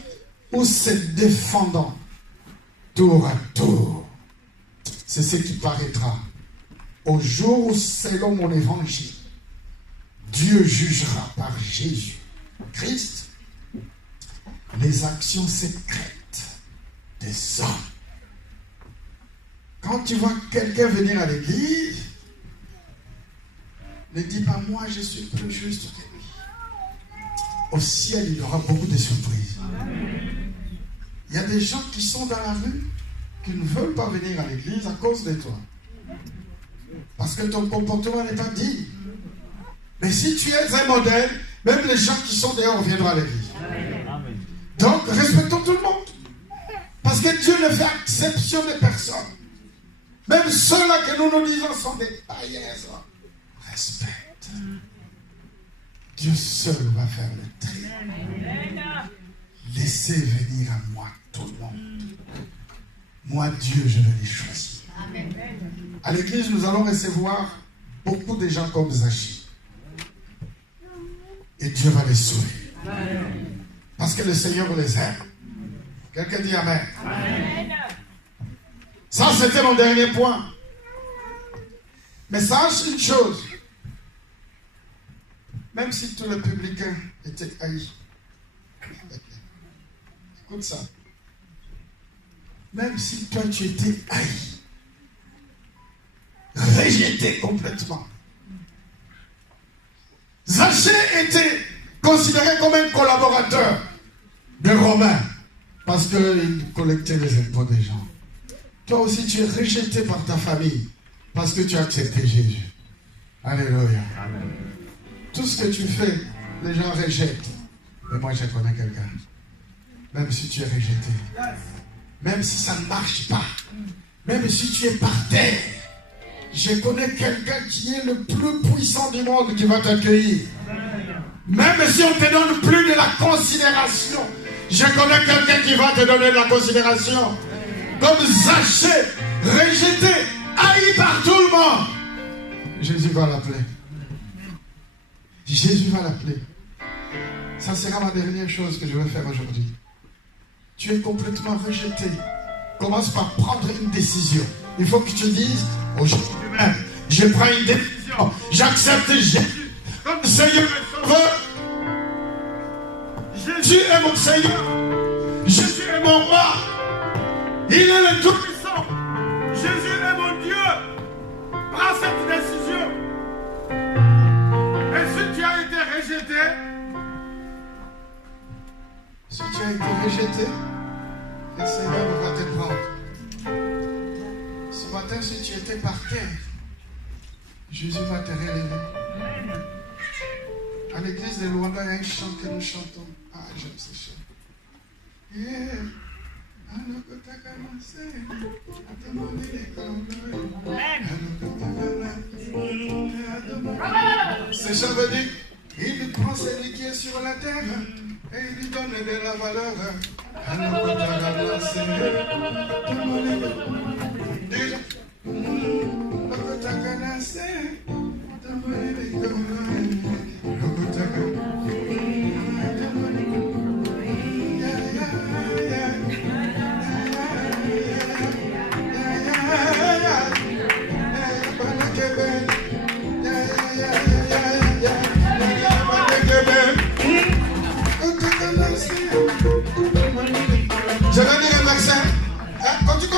ou se défendant tour à tour. C'est ce qui paraîtra au jour où, selon mon évangile, Dieu jugera par Jésus Christ les actions secrètes des hommes. Quand tu vois quelqu'un venir à l'église, ne dis pas moi je suis plus juste que lui. Au ciel, il y aura beaucoup de surprises. Il y a des gens qui sont dans la rue qui ne veulent pas venir à l'église à cause de toi. Parce que ton comportement n'est pas digne. Mais si tu es un modèle, même les gens qui sont dehors viendront à l'église. Donc, respectons tout le monde. Parce que Dieu ne fait exception de personne. Même ceux-là que nous nous disons sont des païens. Respecte. Dieu seul va faire le tri. Laissez venir à moi tout le monde. Moi, Dieu, je vais les choisir. À l'église, nous allons recevoir beaucoup de gens comme Zachée. Et Dieu va les sauver. Parce que le Seigneur les aime. Quelqu'un dit Amen. Ça, c'était mon dernier point. Mais sache une chose. Même si tous les publicains étaient haïs. Écoute ça. Même si toi tu étais haï, rejeté complètement. Zachée était considéré comme un collaborateur des Romains parce qu'il collectait les impôts des gens. Toi aussi tu es rejeté par ta famille parce que tu as accepté Jésus. Alléluia. Amen. Tout ce que tu fais, les gens rejettent. Mais moi je connais quelqu'un. Même si tu es rejeté, même si ça ne marche pas, même si tu es par terre, je connais quelqu'un qui est le plus puissant du monde qui va t'accueillir. Même si on ne te donne plus de la considération, je connais quelqu'un qui va te donner de la considération. Comme Zachée, rejeté, haï par tout le monde. Jésus va l'appeler. Jésus va l'appeler. Ça sera ma dernière chose que je vais faire aujourd'hui. Tu es complètement rejeté. Commence par prendre une décision. Il faut que tu dises, aujourd'hui même, je prends une décision. J'accepte Jésus comme Seigneur et Sauveur. Jésus est mon Seigneur. Jésus est mon roi. Il est le Tout-Puissant. Jésus est mon Dieu. Prends cette décision. Et si tu as été rejeté, le Seigneur va te prendre. Ce matin, si tu étais par terre, Jésus va te relever. À l'église de Luanda, il y a un chant que nous chantons. Ah, j'aime ce chant. Yeah. Ce chant veut dire, il prend celui qui est sur la terre Et il lui donne de la valeur. Déjà. Je vais dire un vaccin. Continue.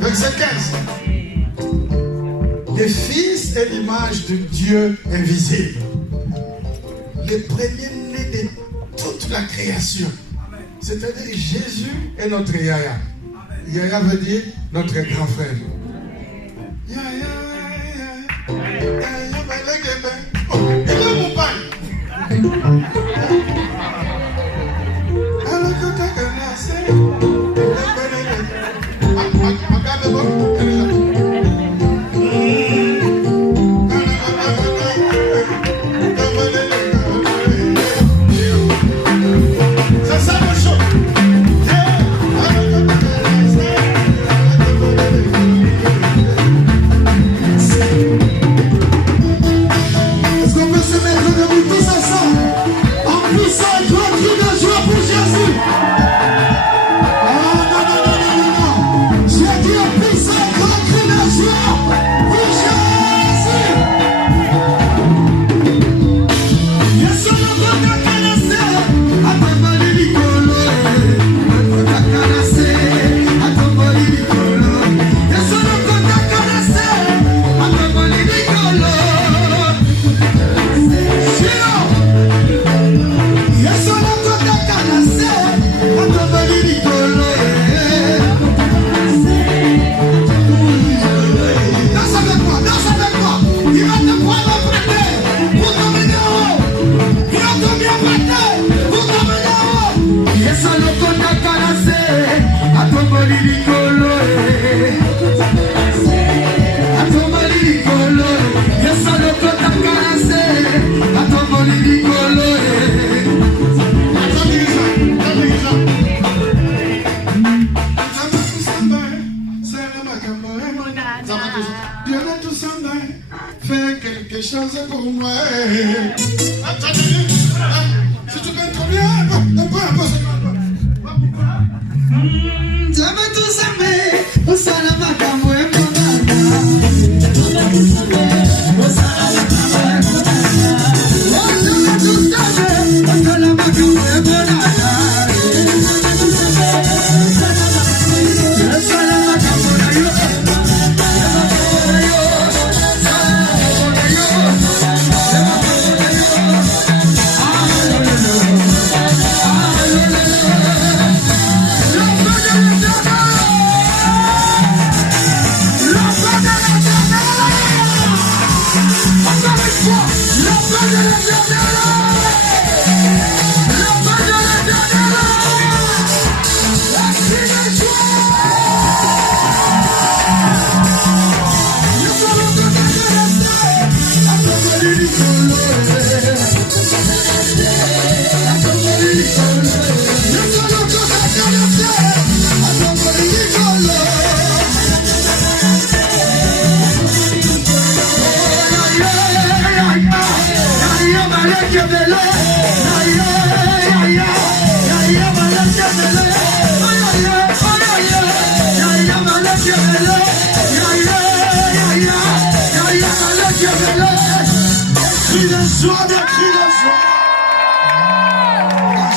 Verset 15. Le Fils est l'image de Dieu invisible, le premier-né de toute la création. C'est-à-dire Jésus est notre Yaya. Yaya veut dire notre grand frère. Oh, il est mon père. C'est ça le show. Est-ce qu'on peut se mettre debout tous ensemble en poussant un grand cri de joie pour Jésus? J'ai dit en poussant un grand cri de joie pour Jésus. Yesu nakonda kanase atambali likolo, nakonda kanase atambali likolo. Yesu nakonda kanase atambali likolo. Yesu nakonda kanase atambali likolo. Danse avec moi. Il va te prendre prêter pour t'emmener en haut. Il va te bien prêter pour t'emmener en haut. Yesu nakonda kanase atambali likolo. Atambali likolo. Yesu nakonda kanase atambali likolo. Dieu de tout ça, fais quelque chose pour moi. Si tu peux trop bien, un peu. Dieu de tout ça, au salama comme moi,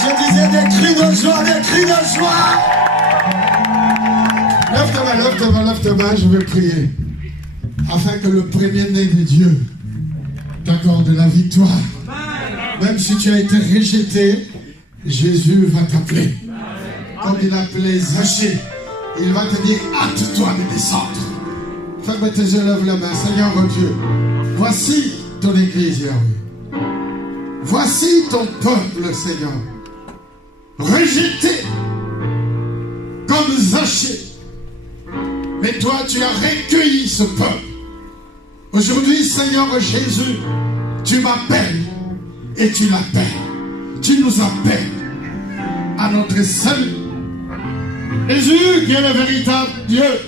Je disais des cris de joie. Lève ta main, je vais prier. afin que le premier-né de Dieu t'accorde la victoire. Même si tu as été rejeté, Jésus va t'appeler. Comme il appelait Zachée, il va te dire, hâte-toi de descendre. Ferme tes yeux, lève la main. Seigneur Dieu, voici ton église, Yahweh. Voici ton peuple, Seigneur. Rejeté comme Zachée. Mais toi, tu as recueilli ce peuple. Aujourd'hui, Seigneur Jésus, tu m'appelles et tu l'appelles. Tu nous appelles à notre salut. Jésus, qui est le véritable Dieu,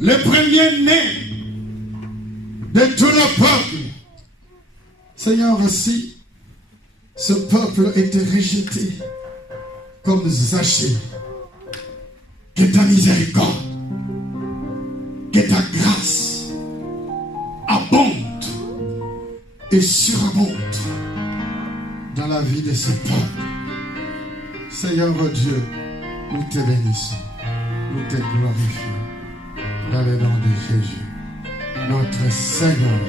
le premier-né de tout le peuple. Seigneur, si ce peuple était rejeté comme Zachée, que ta miséricorde, que ta grâce abonde et surabonde dans la vie de ce peuple. Seigneur Dieu, nous te bénissons, nous te glorifions dans le nom de Jésus, notre Seigneur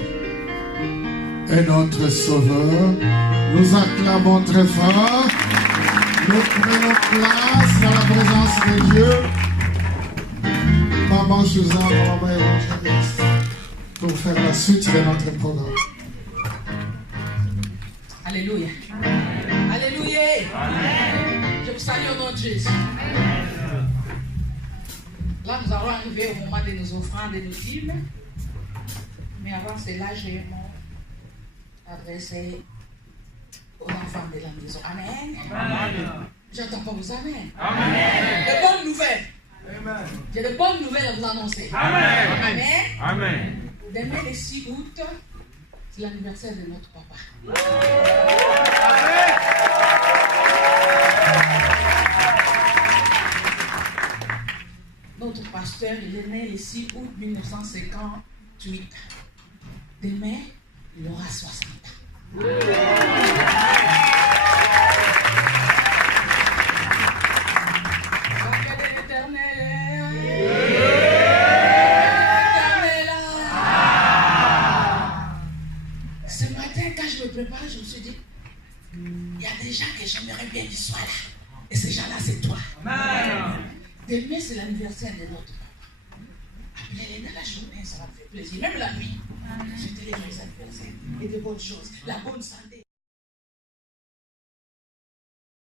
et notre Sauveur. Nous acclamons très fort. Nous prenons place dans la présence de Dieu. Maman Suzanne, maman évangéliste, pour faire la suite de notre programme. Alléluia. Alléluia. Je vous salue au nom de Jésus. Là, nous allons arriver au moment de nos offrandes et de nos dîmes. Mais avant cela, j'aimerais m'adresser aux enfants de la maison. Amen. Amen. J'entends pas vos amen. Amen. De bonnes nouvelles. Amen. J'ai de bonnes nouvelles à vous annoncer. Amen. Amen. Amen. Demain, le 6 août, c'est l'anniversaire de notre papa. Amen. Notre pasteur, il est né le 6 août 1958. Demain, il aura 60 ans. Ce matin, quand je me prépare, je me suis dit, il y a des gens que j'aimerais bien qu'ils soient là. Et ces gens-là, c'est toi. Demain, c'est l'anniversaire de notre papa. Appelez-les dans la journée, ça va me faire plaisir. Même la nuit. Je te les anniversaires et de bonnes choses. La bonne santé.